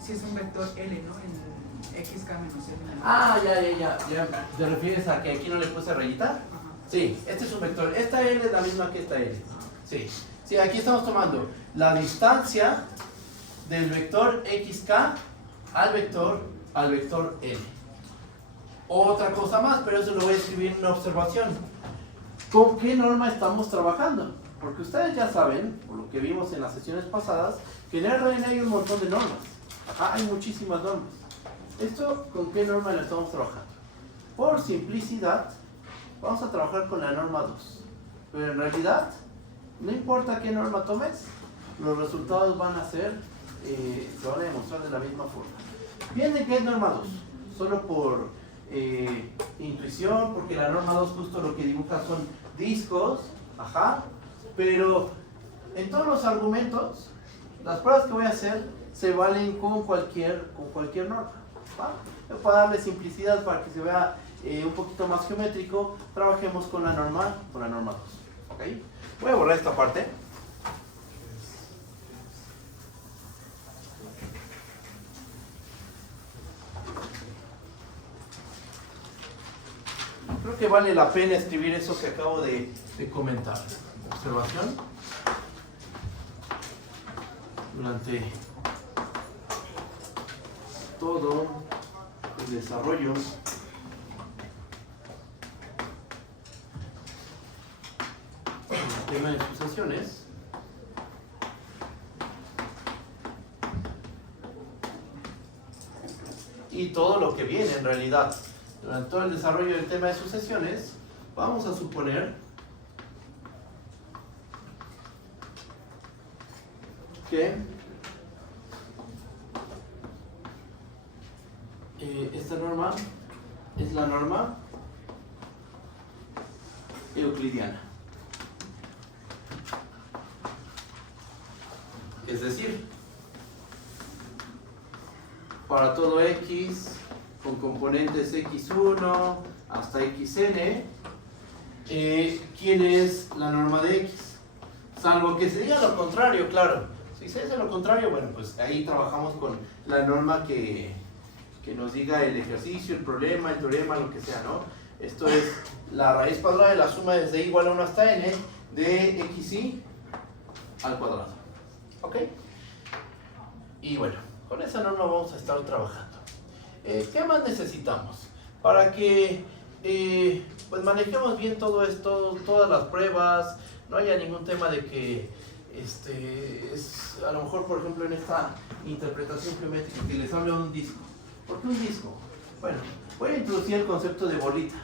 Sí es un vector L, ¿no? En xk menos L. Ah, ya. ¿Te refieres a que aquí no le puse rayita? Ajá. Sí, este es un vector. Esta L es la misma que esta L. Sí, aquí estamos tomando la distancia del vector xk al vector L. Otra cosa más, pero eso lo voy a escribir en una observación. ¿Con qué norma estamos trabajando? Porque ustedes ya saben, por lo que vimos en las sesiones pasadas, que en RN hay un montón de normas. Hay muchísimas normas. ¿Esto con qué norma lo estamos trabajando? Por simplicidad, vamos a trabajar con la norma 2. Pero en realidad, no importa qué norma tomes, los resultados van a ser, se van a demostrar de la misma forma. Bien, ¿de qué es norma 2? Solo por intuición, porque la norma 2 justo lo que dibuja son discos, ajá, pero en todos los argumentos, las pruebas que voy a hacer se valen con cualquier norma, ¿va? Para darle simplicidad, para que se vea un poquito más geométrico, trabajemos con la norma 2, ¿ok? Voy a borrar esta parte. Creo que vale la pena escribir eso que acabo de comentar. Observación. Durante todo el desarrollo del tema de sucesiones y todo lo que viene en realidad. Durante todo el desarrollo del tema de sucesiones, vamos a suponer que esta norma es la norma euclidiana. Es decir, para todo x con componentes x1 hasta xn, ¿quién es la norma de x? Salvo que se diga lo contrario, claro. Si se dice lo contrario, bueno, pues ahí trabajamos con la norma que nos diga el ejercicio, el problema, el teorema, lo que sea, ¿no? Esto es la raíz cuadrada de la suma desde y igual a 1 hasta n de xy al cuadrado. ¿Ok? Y bueno, con esa norma vamos a estar trabajando. ¿Qué más necesitamos? Para que pues manejemos bien todo esto, todas las pruebas, no haya ningún tema de que es, a lo mejor, por ejemplo, en esta interpretación geométrica que les hablo de un disco. ¿Por qué un disco? Bueno, voy a introducir el concepto de bolita.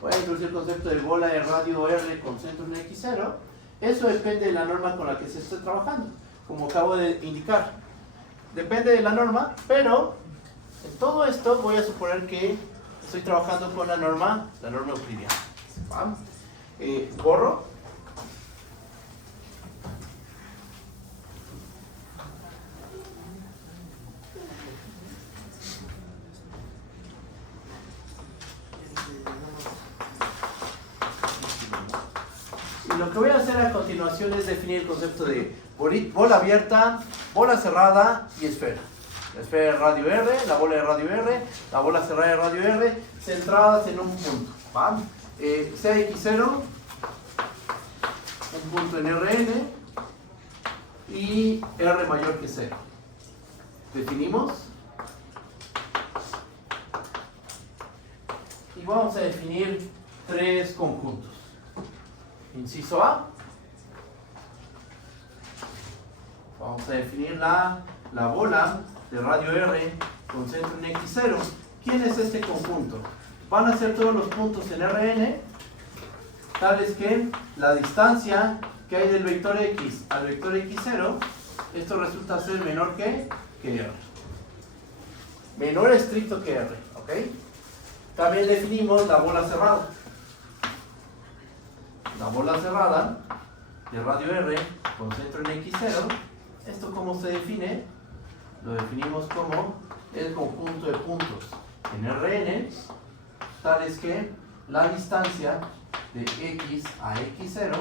Voy a introducir el concepto de bola de radio R con centro en x0. Eso depende de la norma con la que se esté trabajando, como acabo de indicar. Depende de la norma, pero en todo esto voy a suponer que estoy trabajando con la norma euclidiana. ¿Va? Borro. Y lo que voy a hacer a continuación es definir el concepto de bola abierta, bola cerrada y esfera. La esfera de radio R, la bola de radio R, la bola cerrada de radio R, centradas en un punto. ¿Va? Sea x0, un punto en Rn y R mayor que 0. Definimos. Y vamos a definir tres conjuntos. Inciso A. Vamos a definir la bola de radio R con centro en x0. ¿Quién es este conjunto? Van a ser todos los puntos en Rn, tales que la distancia que hay del vector x al vector x0, esto resulta ser menor que R. Menor estricto que R, ¿ok? También definimos la bola cerrada. La bola cerrada de radio R con centro en x0, ¿esto cómo se define? Lo definimos como el conjunto de puntos en Rn, tales que la distancia de x a x0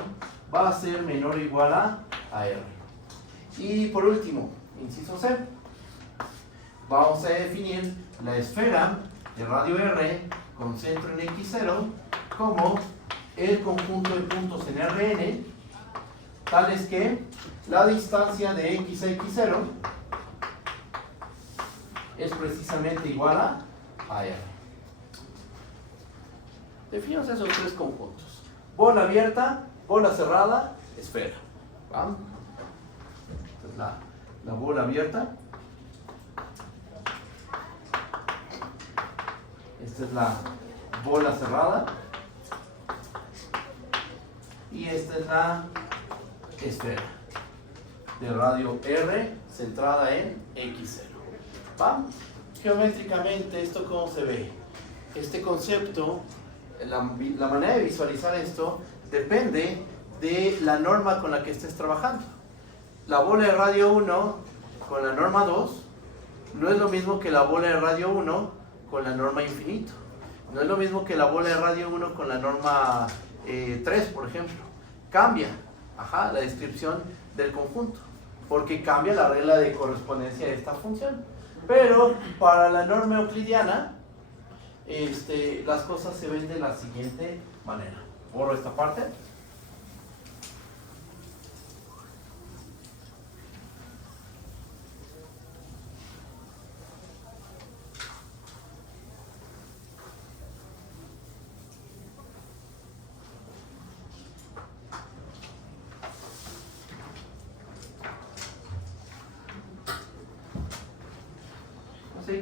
va a ser menor o igual a R. Y por último, inciso C, vamos a definir la esfera de radio R con centro en x0 como el conjunto de puntos en Rn, tales que la distancia de x a x0 es precisamente igual a R. Definimos esos tres conjuntos: bola abierta, bola cerrada, esfera. ¿Va? Esta es la bola abierta. Esta es la bola cerrada. Y esta es la esfera de radio R centrada en x0. ¿Va? Geométricamente, ¿esto cómo se ve? Este concepto, la manera de visualizar esto depende de la norma con la que estés trabajando. La bola de radio 1 con la norma 2 no es lo mismo que la bola de radio 1 con la norma infinito. No es lo mismo que la bola de radio 1 con la norma 3, por ejemplo. Cambia la descripción del conjunto, porque cambia la regla de correspondencia de esta función. Pero para la norma euclidiana, las cosas se ven de la siguiente manera. Borro esta parte.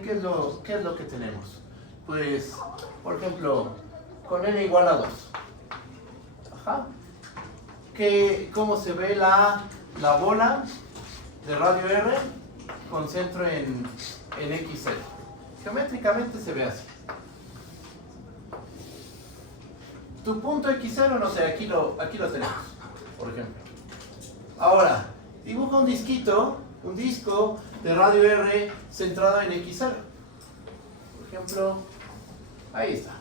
¿qué es lo que tenemos? Pues, por ejemplo, con n igual a 2. Ajá. ¿Cómo se ve la bola de radio R con centro en X0? Geométricamente se ve así. Tu punto X0, no sé, aquí lo tenemos, por ejemplo. Ahora, dibuja un disco de radio R centrado en X0. Por ejemplo, ahí está.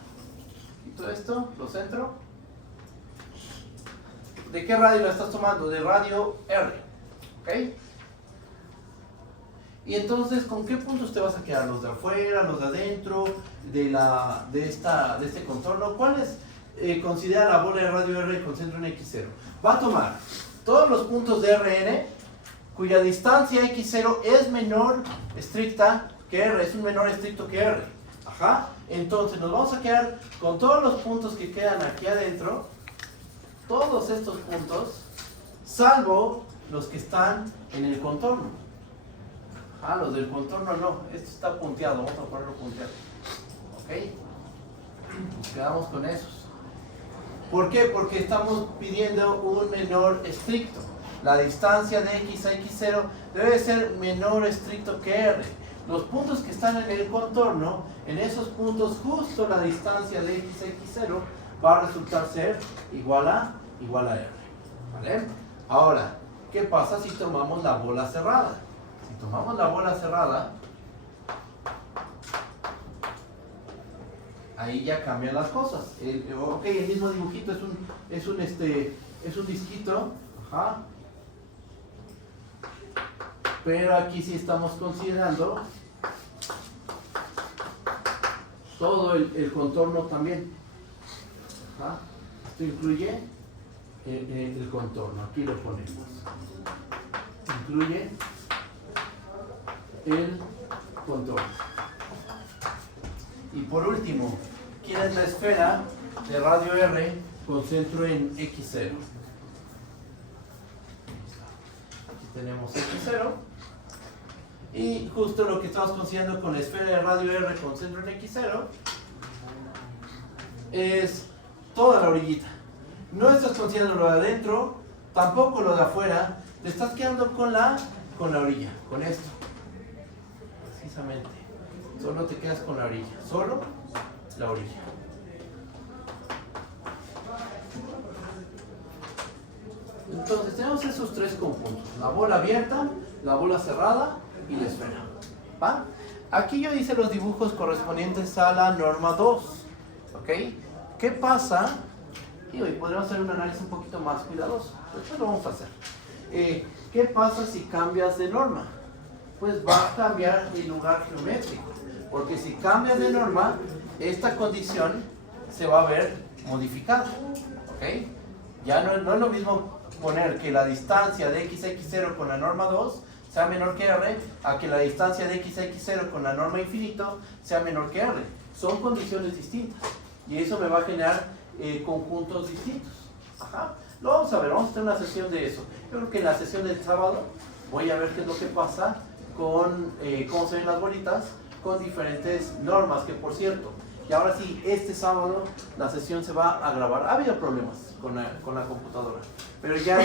Y todo esto lo centro. ¿De qué radio la estás tomando? De radio R. ¿Ok? Y entonces, ¿con qué puntos te vas a quedar? ¿Los de afuera, los de adentro, de este contorno? ¿Cuáles considera la bola de radio R con centro en X0? Va a tomar todos los puntos de Rn cuya distancia X0 es menor estricta que R, es un menor estricto que R. Ajá. Entonces nos vamos a quedar con todos los puntos que quedan aquí adentro, todos estos puntos, salvo los que están en el contorno. Ah, los del contorno no, esto está punteado, vamos a ponerlo punteado. Ok, nos quedamos con esos. ¿Por qué? Porque estamos pidiendo un menor estricto. La distancia de X a X0 debe ser menor estricto que R. Los puntos que están en el contorno, en esos puntos justo la distancia de X a X0 va a resultar ser igual a R. ¿Vale? Ahora, ¿qué pasa si tomamos la bola cerrada? Si tomamos la bola cerrada, ahí ya cambian las cosas. El mismo dibujito es un disquito. Ajá. Pero aquí sí estamos considerando todo el contorno también. Ajá. Esto incluye el contorno. Aquí lo ponemos. Incluye el contorno. Y por último, ¿quién es la esfera de radio R con centro en X0? Aquí tenemos X0. Y justo lo que estamos considerando con la esfera de radio R con centro en X0 es toda la orillita. No estás considerando lo de adentro, tampoco lo de afuera, te estás quedando con la orilla, con esto. Precisamente. Solo te quedas con la orilla, solo la orilla. Entonces tenemos esos tres conjuntos, la bola abierta, la bola cerrada y la esfera. ¿Va? Aquí yo hice los dibujos correspondientes a la norma 2. ¿Ok? ¿Qué pasa? Y hoy podríamos hacer un análisis un poquito más cuidadoso. Esto lo vamos a hacer. ¿Qué pasa si cambias de norma? Pues va a cambiar el lugar geométrico. Porque si cambias de norma, esta condición se va a ver modificada. ¿Ok? Ya no es lo mismo poner que la distancia de X a X0 con la norma 2 sea menor que R, a que la distancia de X a X0 con la norma infinito sea menor que R. Son condiciones distintas. Y eso me va a generar conjuntos distintos. Ajá. Lo vamos a ver, vamos a tener una sesión de eso. Yo creo que en la sesión del sábado voy a ver qué es lo que pasa con cómo se ven las bolitas con diferentes normas, que por cierto, y ahora sí, este sábado la sesión se va a grabar. Ha habido problemas con la computadora, pero ya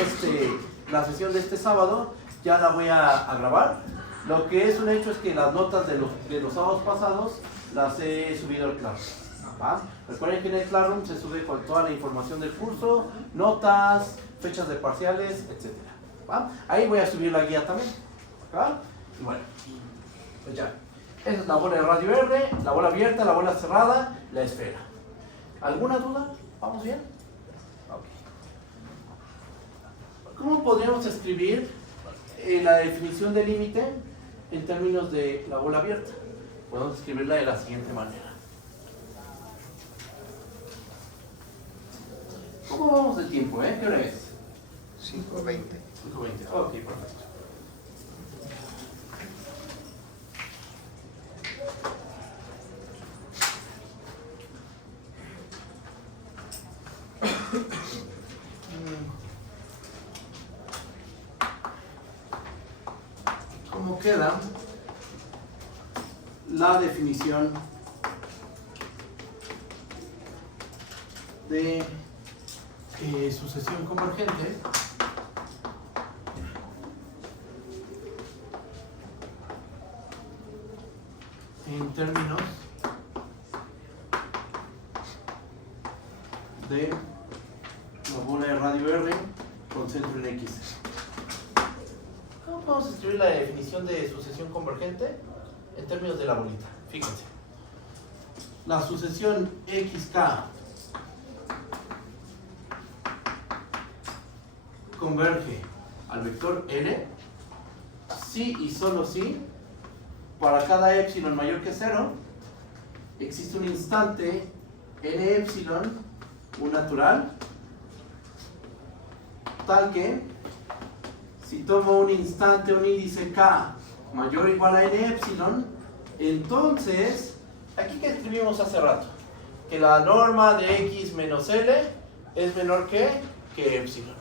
la sesión de este sábado ya la voy a grabar. Lo que es un hecho es que las notas de los sábados pasados las he subido al Classroom. ¿Va? Recuerden que en el Classroom se sube con toda la información del curso, notas, fechas de parciales, etc. ¿Va? Ahí voy a subir la guía también. ¿Va? Y bueno, pues ya. Esa es la bola de radio R, la bola abierta, la bola cerrada, la esfera. ¿Alguna duda? ¿Vamos bien? Ok. ¿Cómo podríamos escribir la definición de límite en términos de la bola abierta? Podemos escribirla de la siguiente manera. ¿Cómo vamos de tiempo? ¿Qué hora es? 5:20. 5:20. Ok, perfecto. ¿Cómo queda la definición de sucesión convergente en términos de la bola de radio R con centro en X. ¿Cómo podemos escribir la definición de sucesión convergente en términos de la bolita? Fíjense. La sucesión XK converge al vector N si y solo si para cada epsilon mayor que 0 existe un instante N epsilon, un natural, tal que si tomo un instante, un índice K mayor o igual a N epsilon, entonces, aquí que escribimos hace rato, que la norma de X menos L es menor que epsilon.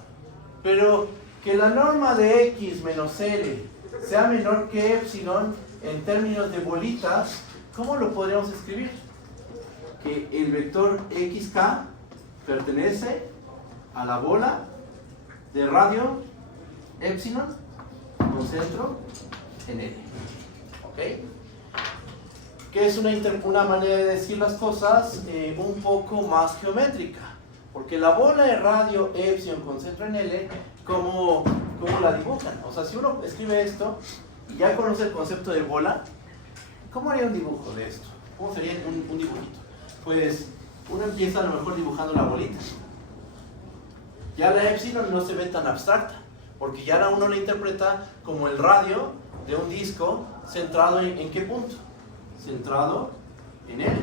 Pero que la norma de X menos L sea menor que epsilon en términos de bolitas, ¿cómo lo podríamos escribir? Que el vector XK pertenece a la bola de radio epsilon con centro en L. ¿Ok? Que es una manera de decir las cosas un poco más geométrica. Porque la bola de radio epsilon con centro en L, ¿cómo la dibujan? O sea, si uno escribe esto y ya conoce el concepto de bola, ¿cómo haría un dibujo de esto? ¿Cómo sería un dibujito? Pues uno empieza a lo mejor dibujando la bolita. Ya la epsilon no se ve tan abstracta, porque ya uno la interpreta como el radio de un disco centrado en ¿qué punto? Centrado en L.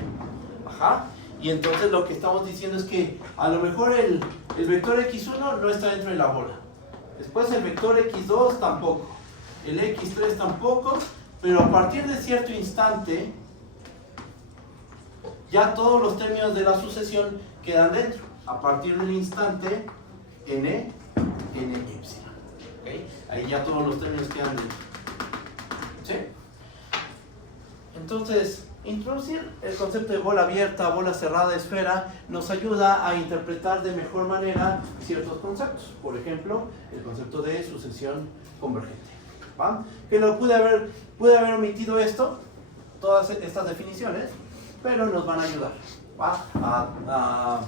Ajá. Y entonces lo que estamos diciendo es que a lo mejor el vector X1 no está dentro de la bola. Después el vector X2 tampoco. El X3 tampoco. Pero a partir de cierto instante, ya todos los términos de la sucesión quedan dentro. A partir del instante N epsilon. ¿Okay? Ahí ya todos los términos quedan dentro. ¿Sí? Entonces, introducir el concepto de bola abierta, bola cerrada, esfera, nos ayuda a interpretar de mejor manera ciertos conceptos. Por ejemplo, el concepto de sucesión convergente. ¿Va? Que lo pude haber omitido esto, todas estas definiciones, pero nos van a ayudar, ¿va? A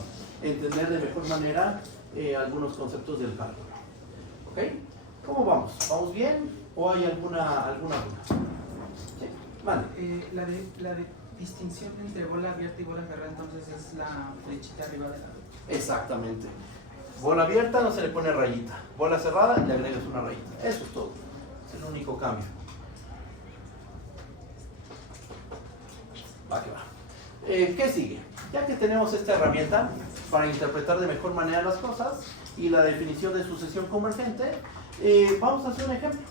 entender de mejor manera algunos conceptos del cálculo. ¿Ok? ¿Cómo vamos? ¿Vamos bien o hay alguna duda? ¿Sí? Vale. La distinción entre bola abierta y bola cerrada entonces es la flechita arriba de la... Exactamente. Bola abierta no se le pone rayita. Bola cerrada le agregas una rayita. Eso es todo. Es el único cambio. Va que va. ¿Qué sigue? Ya que tenemos esta herramienta para interpretar de mejor manera las cosas y la definición de sucesión convergente, vamos a hacer un ejemplo.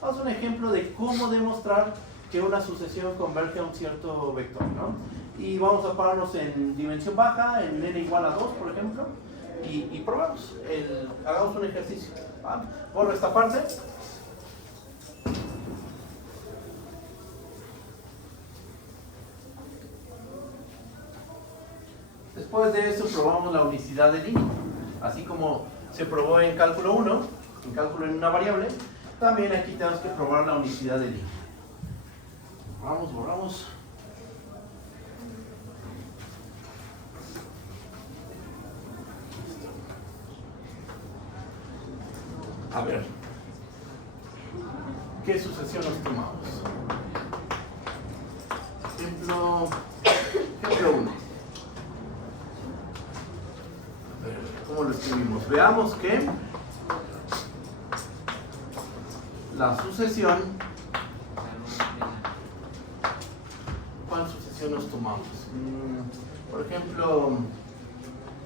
Vamos a hacer un ejemplo de cómo demostrar que una sucesión converge a un cierto vector, ¿no? Y vamos a pararnos en dimensión baja, en n igual a 2, por ejemplo, y probamos. Hagamos un ejercicio. ¿Va? Borro esta parte. Después de eso probamos la unicidad de límite. Así como se probó en cálculo 1, en cálculo en una variable, también aquí tenemos que probar la unicidad de límite. Vamos, borramos. A ver, ¿qué sucesión nos tomamos? Ejemplo 1. A ver, ¿cómo lo escribimos? Veamos que la sucesión, ¿cuál sucesión nos tomamos? Por ejemplo,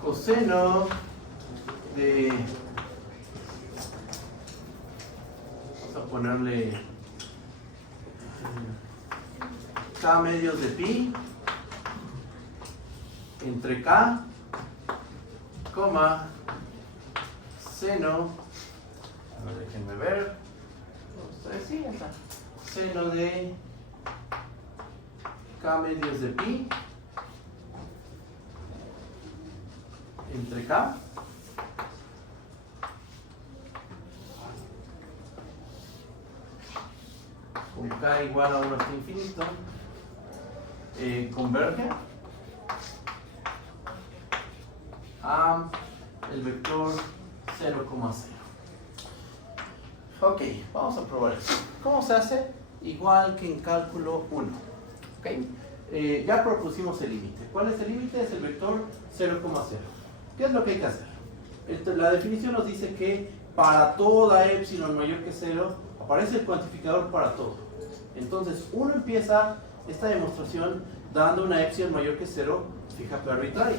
coseno de, vamos a ponerle k medios de pi entre k, coma, seno, a ver, déjenme ver, sí, ya está, seno de K medios de pi entre K con K igual a 1 hasta infinito converge a el vector 0,0. Ok, vamos a probar esto. ¿Cómo se hace? Igual que en cálculo 1. ¿Okay? Ya propusimos el límite. ¿Cuál es el límite? Es el vector 0,0. ¿Qué es lo que hay que hacer? La definición nos dice que para toda epsilon mayor que 0 aparece el cuantificador para todo. Entonces uno empieza esta demostración dando una epsilon mayor que 0 fija pero arbitraria.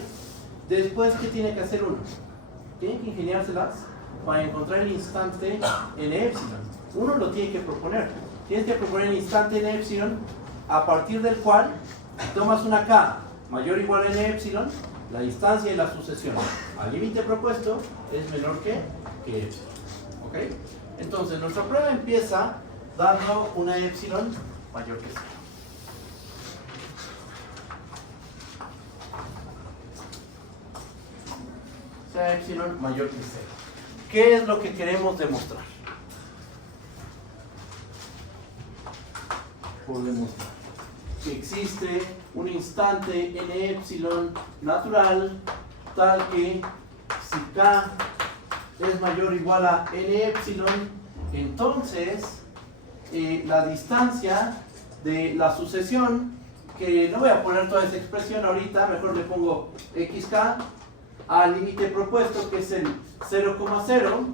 Después, ¿qué tiene que hacer uno? Tiene que ingeniárselas para encontrar el instante en epsilon. Uno lo tiene que proponer. Tienes que proponer el instante en epsilon a partir del cual tomas una K mayor o igual a n epsilon, la distancia y la sucesión al límite propuesto es menor que epsilon. ¿Ok? Entonces, nuestra prueba empieza dando una epsilon mayor que 0. Sea epsilon mayor que 0. ¿Qué es lo que queremos demostrar? Por demostrar que existe un instante n epsilon natural tal que si K es mayor o igual a n epsilon, entonces la distancia de la sucesión, que no voy a poner toda esa expresión ahorita, mejor le pongo xk al límite propuesto, que es el 0,0,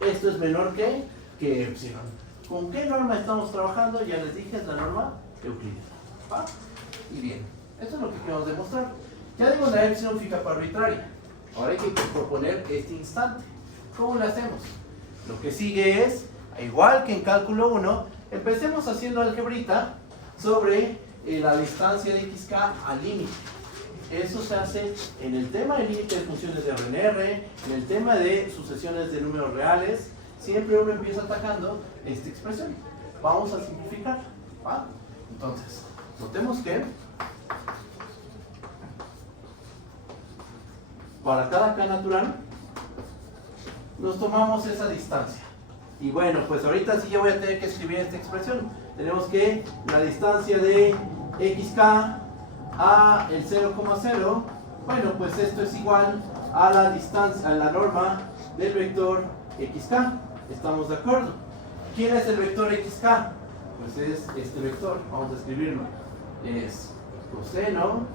esto es menor que epsilon. ¿Con qué norma estamos trabajando? Ya les dije, es la norma euclidiana. ¿Va? Y bien, esto es lo que queremos demostrar. Ya digo la epsilon fija para arbitraria. Ahora hay que proponer este instante. ¿Cómo lo hacemos? Lo que sigue es, igual que en cálculo 1, empecemos haciendo algebrita sobre la distancia de xk al límite. Eso se hace en el tema del límite de funciones de RNR, en el tema de sucesiones de números reales. Siempre uno empieza atacando esta expresión. Vamos a simplificar. ¿Va? Entonces, notemos que para cada K natural nos tomamos esa distancia. Y bueno, pues ahorita sí yo voy a tener que escribir esta expresión. Tenemos que la distancia de xk a el 0,0, bueno, pues esto es igual a la distancia, a la norma del vector xk. ¿Estamos de acuerdo? ¿Quién es el vector xk? Pues es este vector, vamos a escribirlo. Es coseno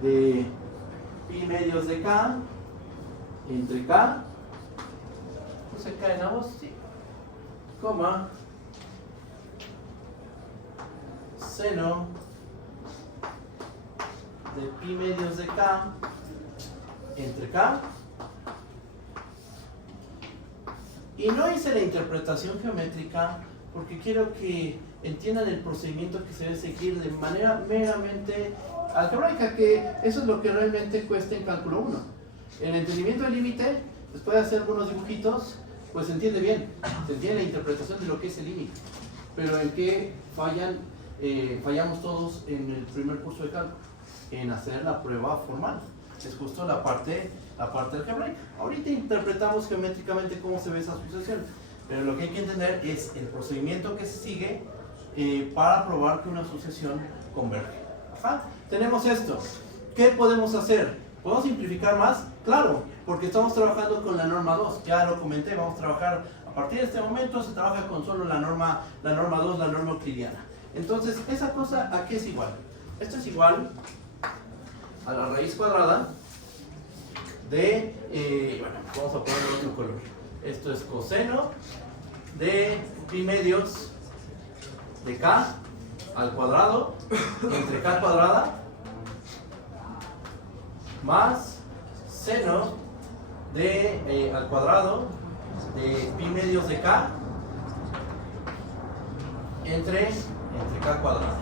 de pi medios de k entre k, puse k en ambos, sí, coma, seno de pi medios de k entre k. Y no hice la interpretación geométrica porque quiero que entiendan el procedimiento que se debe seguir de manera meramente algebraica, que eso es lo que realmente cuesta en cálculo 1. El entendimiento del límite, después de hacer algunos dibujitos, pues se entiende bien, se entiende la interpretación de lo que es el límite. Pero en qué fallamos todos en el primer curso de cálculo, en hacer la prueba formal. Es justo la parte algebraica. Ahorita interpretamos geométricamente cómo se ve esa sucesión, pero lo que hay que entender es el procedimiento que se sigue para probar que una sucesión converge. Ajá. Tenemos esto. ¿Qué podemos hacer? ¿Podemos simplificar más? Claro, porque estamos trabajando con la norma 2. Ya lo comenté, vamos a trabajar, a partir de este momento se trabaja con solo la norma 2, la norma euclidiana. Entonces, ¿esa cosa a qué es igual? Esto es igual a la raíz cuadrada de, bueno, vamos a ponerle otro color. Esto es coseno de pi medios de k al cuadrado entre k cuadrada más seno de al cuadrado de pi medios de k entre k cuadrada.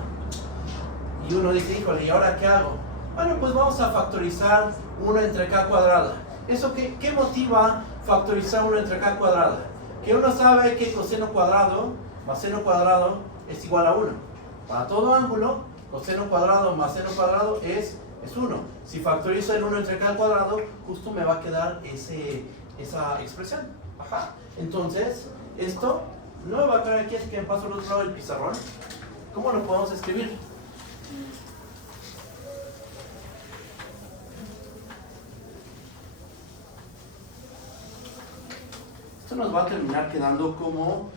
Y uno dice, híjole, ¿y ahora qué hago? Bueno, pues vamos a factorizar 1 entre k cuadrada. ¿Eso qué motiva factorizar 1 entre k cuadrada? Que uno sabe que coseno cuadrado más seno cuadrado es igual a 1. Para todo ángulo, Coseno cuadrado más seno cuadrado es 1. Si factorizo el 1 entre k al cuadrado, justo me va a quedar esa expresión. Ajá. Entonces, esto no me va a quedar aquí, así que me paso al otro lado del pizarrón. ¿Cómo lo podemos escribir? Esto nos va a terminar quedando como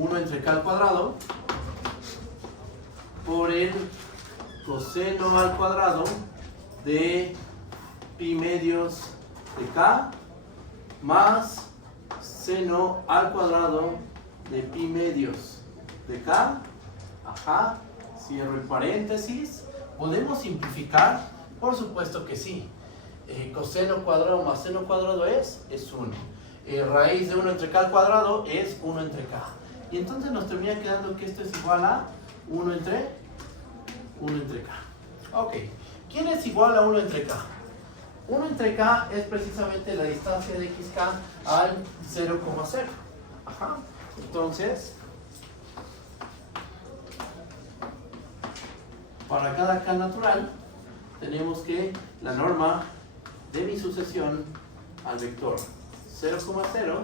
1 entre k al cuadrado por el coseno al cuadrado de pi medios de k más seno al cuadrado de pi medios de k. Ajá, cierro el paréntesis. ¿Podemos simplificar? Por supuesto que sí. Coseno cuadrado más seno cuadrado es 1. Raíz de 1 entre k al cuadrado es 1 entre k. Y entonces nos termina quedando que esto es igual a 1 entre k. Ok. ¿Quién es igual a 1 entre k? 1 entre k es precisamente la distancia de xk al 0,0. Ajá. Entonces, para cada k natural, tenemos que la norma de mi sucesión al vector 0,0,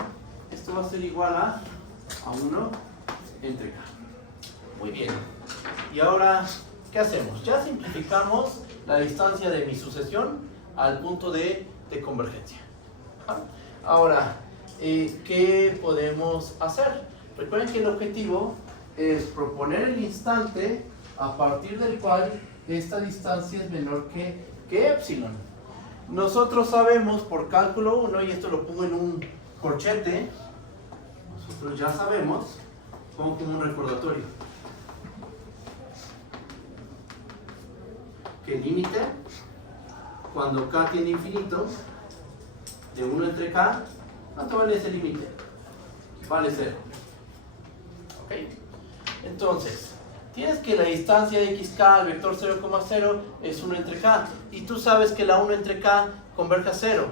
esto va a ser igual a 1 entre k. Muy bien. Y ahora, ¿qué hacemos? Ya simplificamos la distancia de mi sucesión al punto de convergencia. Ahora, ¿qué podemos hacer? Recuerden que el objetivo es proponer el instante a partir del cual esta distancia es menor que epsilon. Nosotros sabemos por cálculo 1, y esto lo pongo en un corchete, nosotros ya sabemos, pongo como un recordatorio, que el límite, cuando k tiene infinito, de 1 entre k, ¿cuánto vale ese límite? Vale 0. ¿Ok? Entonces, tienes que la distancia de xk al vector 0,0 es 1 entre k. Y tú sabes que la 1 entre k converge a 0.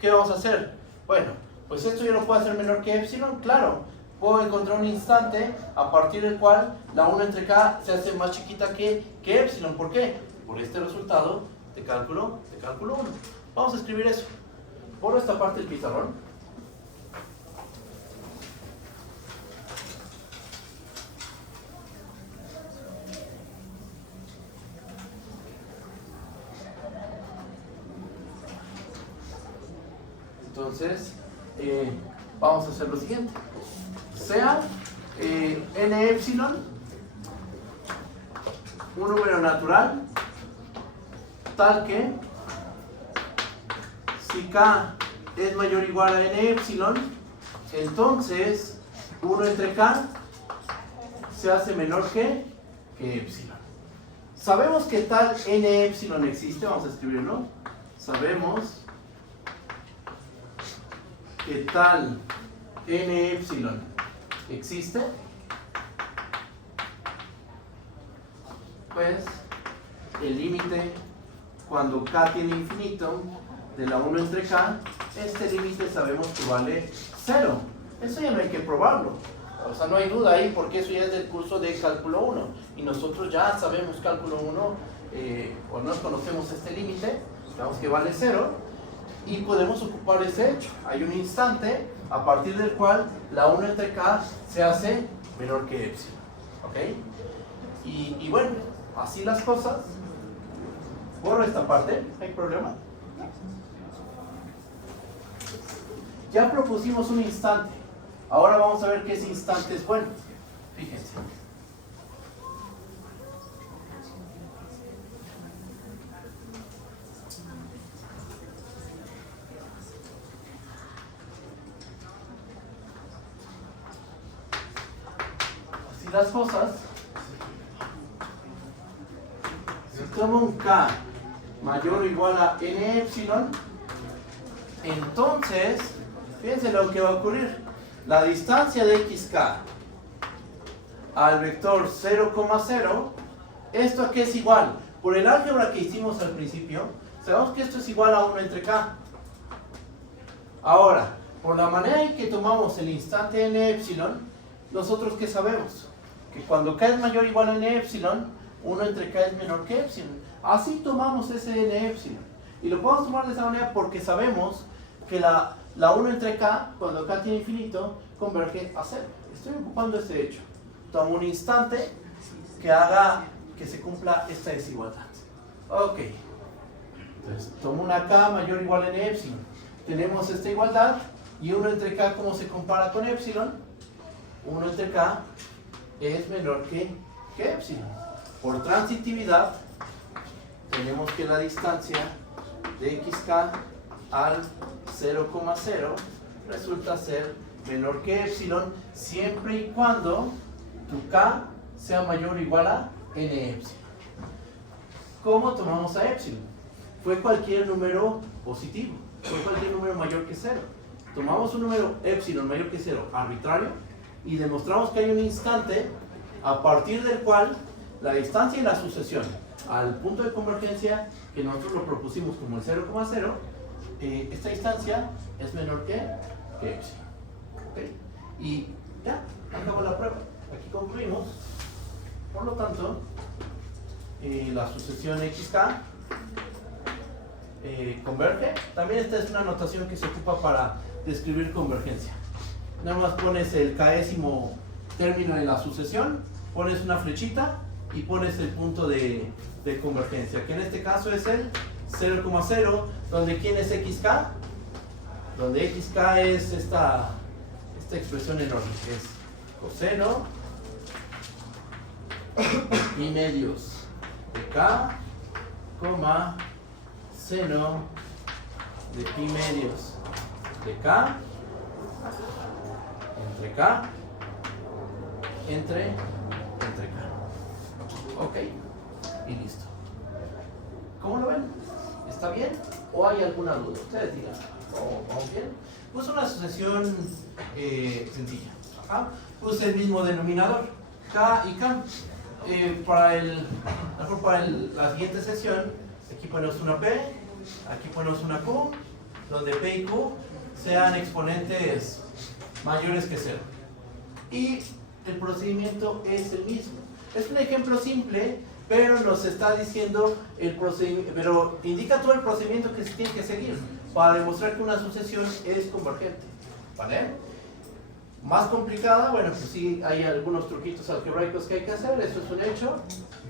¿Qué vamos a hacer? Bueno, pues esto yo lo puedo hacer menor que epsilon. Claro, puedo encontrar un instante a partir del cual la 1 entre k se hace más chiquita que epsilon. ¿Por qué? Por este resultado de cálculo 1. Vamos a escribir eso. Borro esta parte del pizarrón. Entonces, vamos a hacer lo siguiente. Sea n epsilon un número natural tal que si k es mayor o igual a n epsilon, entonces 1 entre k se hace menor que epsilon. Sabemos que tal n epsilon existe, vamos a escribirlo. Sabemos que tal n epsilon existe, pues el límite cuando k tiene infinito de la 1 entre k, este límite sabemos que vale 0. Eso ya no hay que probarlo, o sea, no hay duda ahí porque eso ya es del curso de cálculo 1 y nosotros ya sabemos cálculo 1 o no conocemos este límite, sabemos que vale 0 y podemos ocupar ese hecho. Hay un instante a partir del cual la 1 entre k se hace menor que epsilon. ¿Ok? Y bueno, así las cosas. Borro esta parte, ¿hay problema? Ya propusimos un instante. Ahora vamos a ver que ese instante es bueno. Fíjense. Así las cosas. Si tomo un k mayor o igual a n epsilon, entonces, fíjense lo que va a ocurrir. La distancia de xk al vector 0,0, ¿esto a qué es igual? Por el álgebra que hicimos al principio, sabemos que esto es igual a 1 entre k. Ahora, Por la manera en que tomamos el instante n epsilon, nosotros ¿qué sabemos? Que cuando k es mayor o igual a n epsilon, 1 entre k es menor que epsilon. Así tomamos ese n epsilon. Y lo podemos tomar de esa manera porque sabemos que la 1 entre k, cuando k tiene infinito, converge a 0. Estoy ocupando ese hecho. Tomo un instante que haga que se cumpla esta desigualdad. Ok. Entonces, tomo una k mayor o igual a n epsilon. Tenemos esta igualdad. Y 1 entre k, ¿cómo se compara con epsilon? 1 entre k es menor que epsilon. Por transitividad, tenemos que la distancia de xk al 0,0 resulta ser menor que epsilon, siempre y cuando tu k sea mayor o igual a n epsilon. ¿Cómo tomamos a epsilon? Fue cualquier número positivo, fue cualquier número mayor que 0. Tomamos un número epsilon mayor que 0 arbitrario y demostramos que hay un instante a partir del cual la distancia y la sucesión al punto de convergencia que nosotros lo propusimos como el 0,0, esta distancia es menor que epsilon. ¿Okay? Y ya, acabó la prueba. Aquí concluimos. Por lo tanto, la sucesión xk converge. También esta es una notación que se ocupa para describir convergencia. Nada más pones el késimo término de la sucesión, pones una flechita y pones el punto de convergencia, que en este caso es el 0,0, donde ¿quién es xk? Donde xk es esta expresión enorme, que es coseno y medios de k, coma, seno de pi medios de k entre k entre k. Ok, y listo. ¿Cómo lo ven? ¿Está bien? ¿O hay alguna duda? Ustedes digan, ¿vamos bien? Pues una sucesión sencilla. Ajá. Puse el mismo denominador, k y k. Para la siguiente sesión, aquí ponemos una p, aquí ponemos una q, donde p y q sean exponentes mayores que 0. Y el procedimiento es el mismo. Es un ejemplo simple, pero nos está diciendo el procedimiento, pero indica todo el procedimiento que se tiene que seguir para demostrar que una sucesión es convergente. ¿Vale? Más complicada, bueno, pues sí, hay algunos truquitos algebraicos que hay que hacer, eso es un hecho,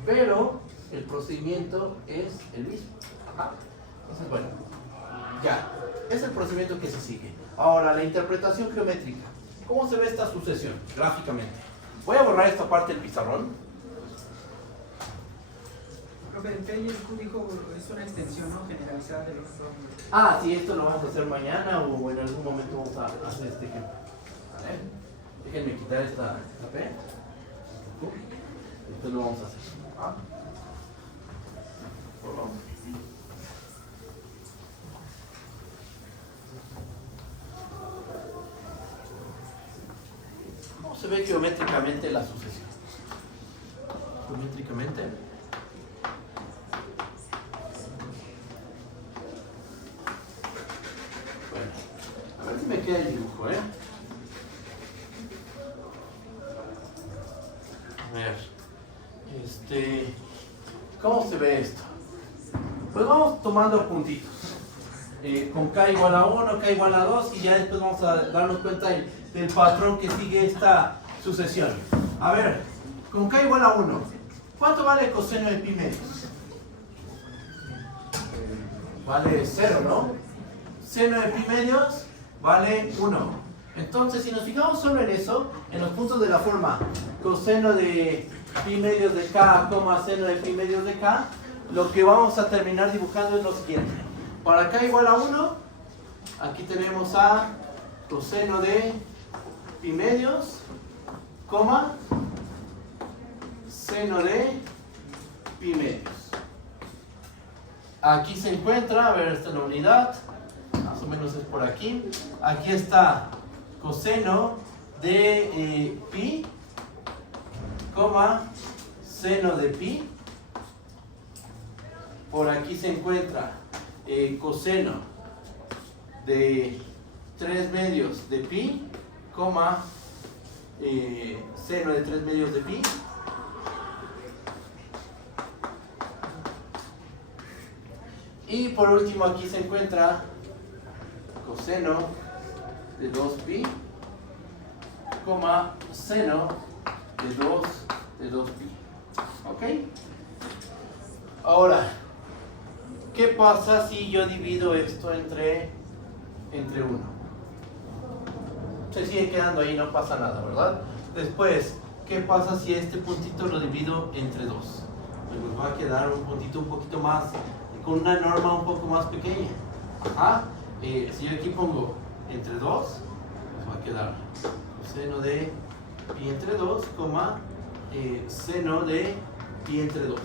pero el procedimiento es el mismo. Ajá. Entonces, bueno, ya, es el procedimiento que se sigue. Ahora, la interpretación geométrica. ¿Cómo se ve esta sucesión gráficamente? Voy a borrar esta parte del pizarrón. Profe, el P y el Q dijo es una extensión, ¿no?, generalizada de los fórmulas. Ah, sí, esto lo vamos a hacer mañana o en algún momento vamos a hacer este ejemplo. ¿Vale? Déjenme quitar esta P. Después lo vamos a hacer. ¿Ah? Por favor. ¿Cómo se ve geométricamente la sucesión? Geométricamente. Bueno, a ver si me queda el dibujo, ¿eh? A ver, ¿cómo se ve esto? Pues vamos tomando puntitos. Con k igual a 1, k igual a 2 y ya después vamos a darnos cuenta del patrón que sigue esta sucesión. A ver, con k igual a 1, ¿cuánto vale el coseno de pi medios? Vale 0, ¿no? Seno de pi medios vale 1. Entonces, si nos fijamos solo en eso, en los puntos de la forma coseno de pi medios de k, seno de pi medios de k, lo que vamos a terminar dibujando es lo siguiente. Para k igual a 1, aquí tenemos a coseno de pi medios, seno de pi medios. Aquí se encuentra, a ver, esta es la unidad, más o menos es por aquí. Aquí está coseno de pi, seno de pi. Por aquí se encuentra coseno de 3 medios de pi, coma, seno de 3 medios de pi. Y por último aquí se encuentra coseno de 2pi, coma, seno de 2pi. ¿Ok? Ahora, ¿qué pasa si yo divido esto entre 1? Se sigue quedando ahí, no pasa nada, ¿verdad? Después, ¿qué pasa si este puntito lo divido entre 2? Pues nos va a quedar un puntito un poquito más, con una norma un poco más pequeña. Ajá. Si yo aquí pongo entre 2, nos va a quedar seno de pi entre 2, coma, seno de pi entre 2.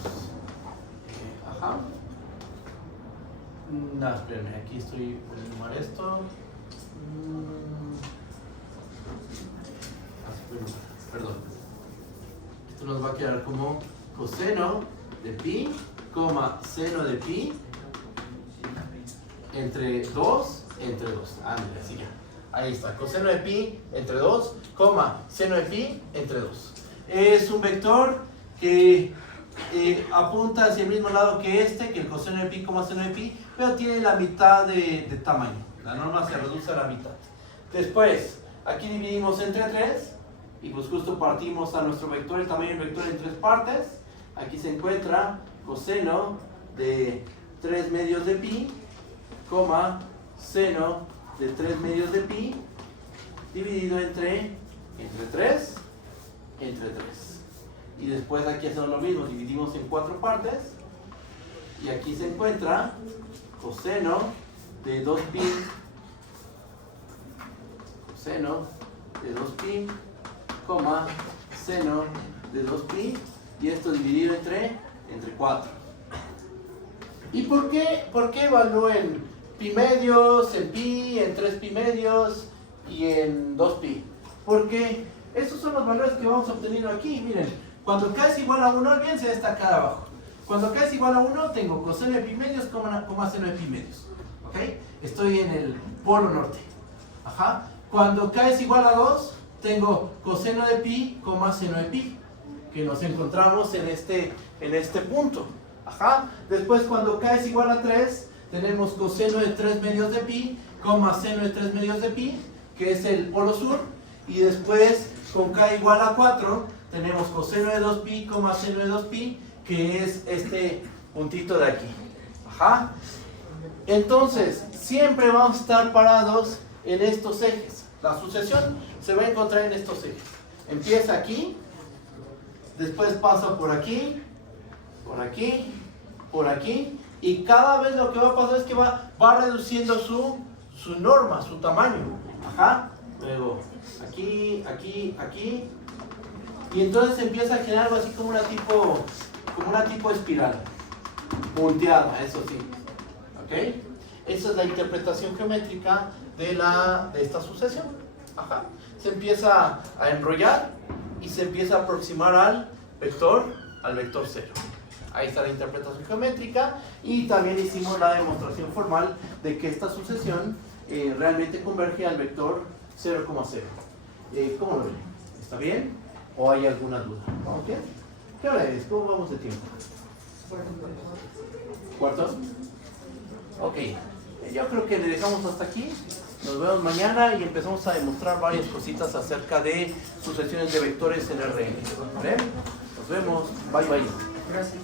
Ajá. No, espérenme, aquí estoy poniendo mal esto. Perdón. Esto nos va a quedar como coseno de pi, coma, seno de pi entre 2, Ándale, así ya. Ahí está, coseno de pi entre 2, coma, seno de pi entre 2. Es un vector que apunta hacia el mismo lado que que el coseno de pi, coma, seno de pi, pero tiene la mitad de tamaño. La norma se reduce a la mitad. Después, aquí dividimos entre 3 y pues justo partimos a nuestro vector, el tamaño del vector en 3 partes. Aquí se encuentra coseno de 3 medios de pi, coma, seno de 3 medios de pi, dividido entre 3. Y después aquí hacemos lo mismo, dividimos en 4 partes. Y aquí se encuentra coseno de 2pi, coma, seno de 2pi, y esto dividido entre 4. ¿Y por qué evalúo en pi medios, en pi, en 3 pi medios y en 2pi? Porque estos son los valores que vamos obteniendo aquí. Miren, cuando k es igual a 1, olvídense de esta acá abajo. Cuando k es igual a 1, tengo coseno de pi medios, coma, seno de pi medios. ¿Ok? Estoy en el polo norte. Ajá. Cuando k es igual a 2, tengo coseno de pi, coma, seno de pi, que nos encontramos en este punto. Ajá. Después, cuando k es igual a 3, tenemos coseno de 3 medios de pi, coma, seno de 3 medios de pi, que es el polo sur. Y después, con k igual a 4, tenemos coseno de 2pi, coma, seno de 2pi, que es este puntito de aquí. Ajá. Entonces, siempre vamos a estar parados en estos ejes. La sucesión se va a encontrar en estos ejes. Empieza aquí, después pasa por aquí, por aquí, por aquí, y cada vez lo que va a pasar es que va reduciendo su norma, su tamaño. Ajá. Luego, aquí, aquí, aquí, y entonces empieza a generar algo así como una tipo espiral, punteada, eso sí. ¿Ok? Esa es la interpretación geométrica de esta sucesión. Ajá. Se empieza a enrollar y se empieza a aproximar al vector 0. Ahí está la interpretación geométrica, y también hicimos la demostración formal de que esta sucesión realmente converge al vector 0,0. ¿Cómo lo ven? ¿Está bien? ¿O hay alguna duda? ¿Vamos bien? ¿Qué hora es? ¿Cómo vamos de tiempo? ¿Cuarto? Ok. Yo creo que le dejamos hasta aquí. Nos vemos mañana y empezamos a demostrar varias cositas acerca de sucesiones de vectores en RN. ¿Vale? Nos vemos. Bye bye. Gracias.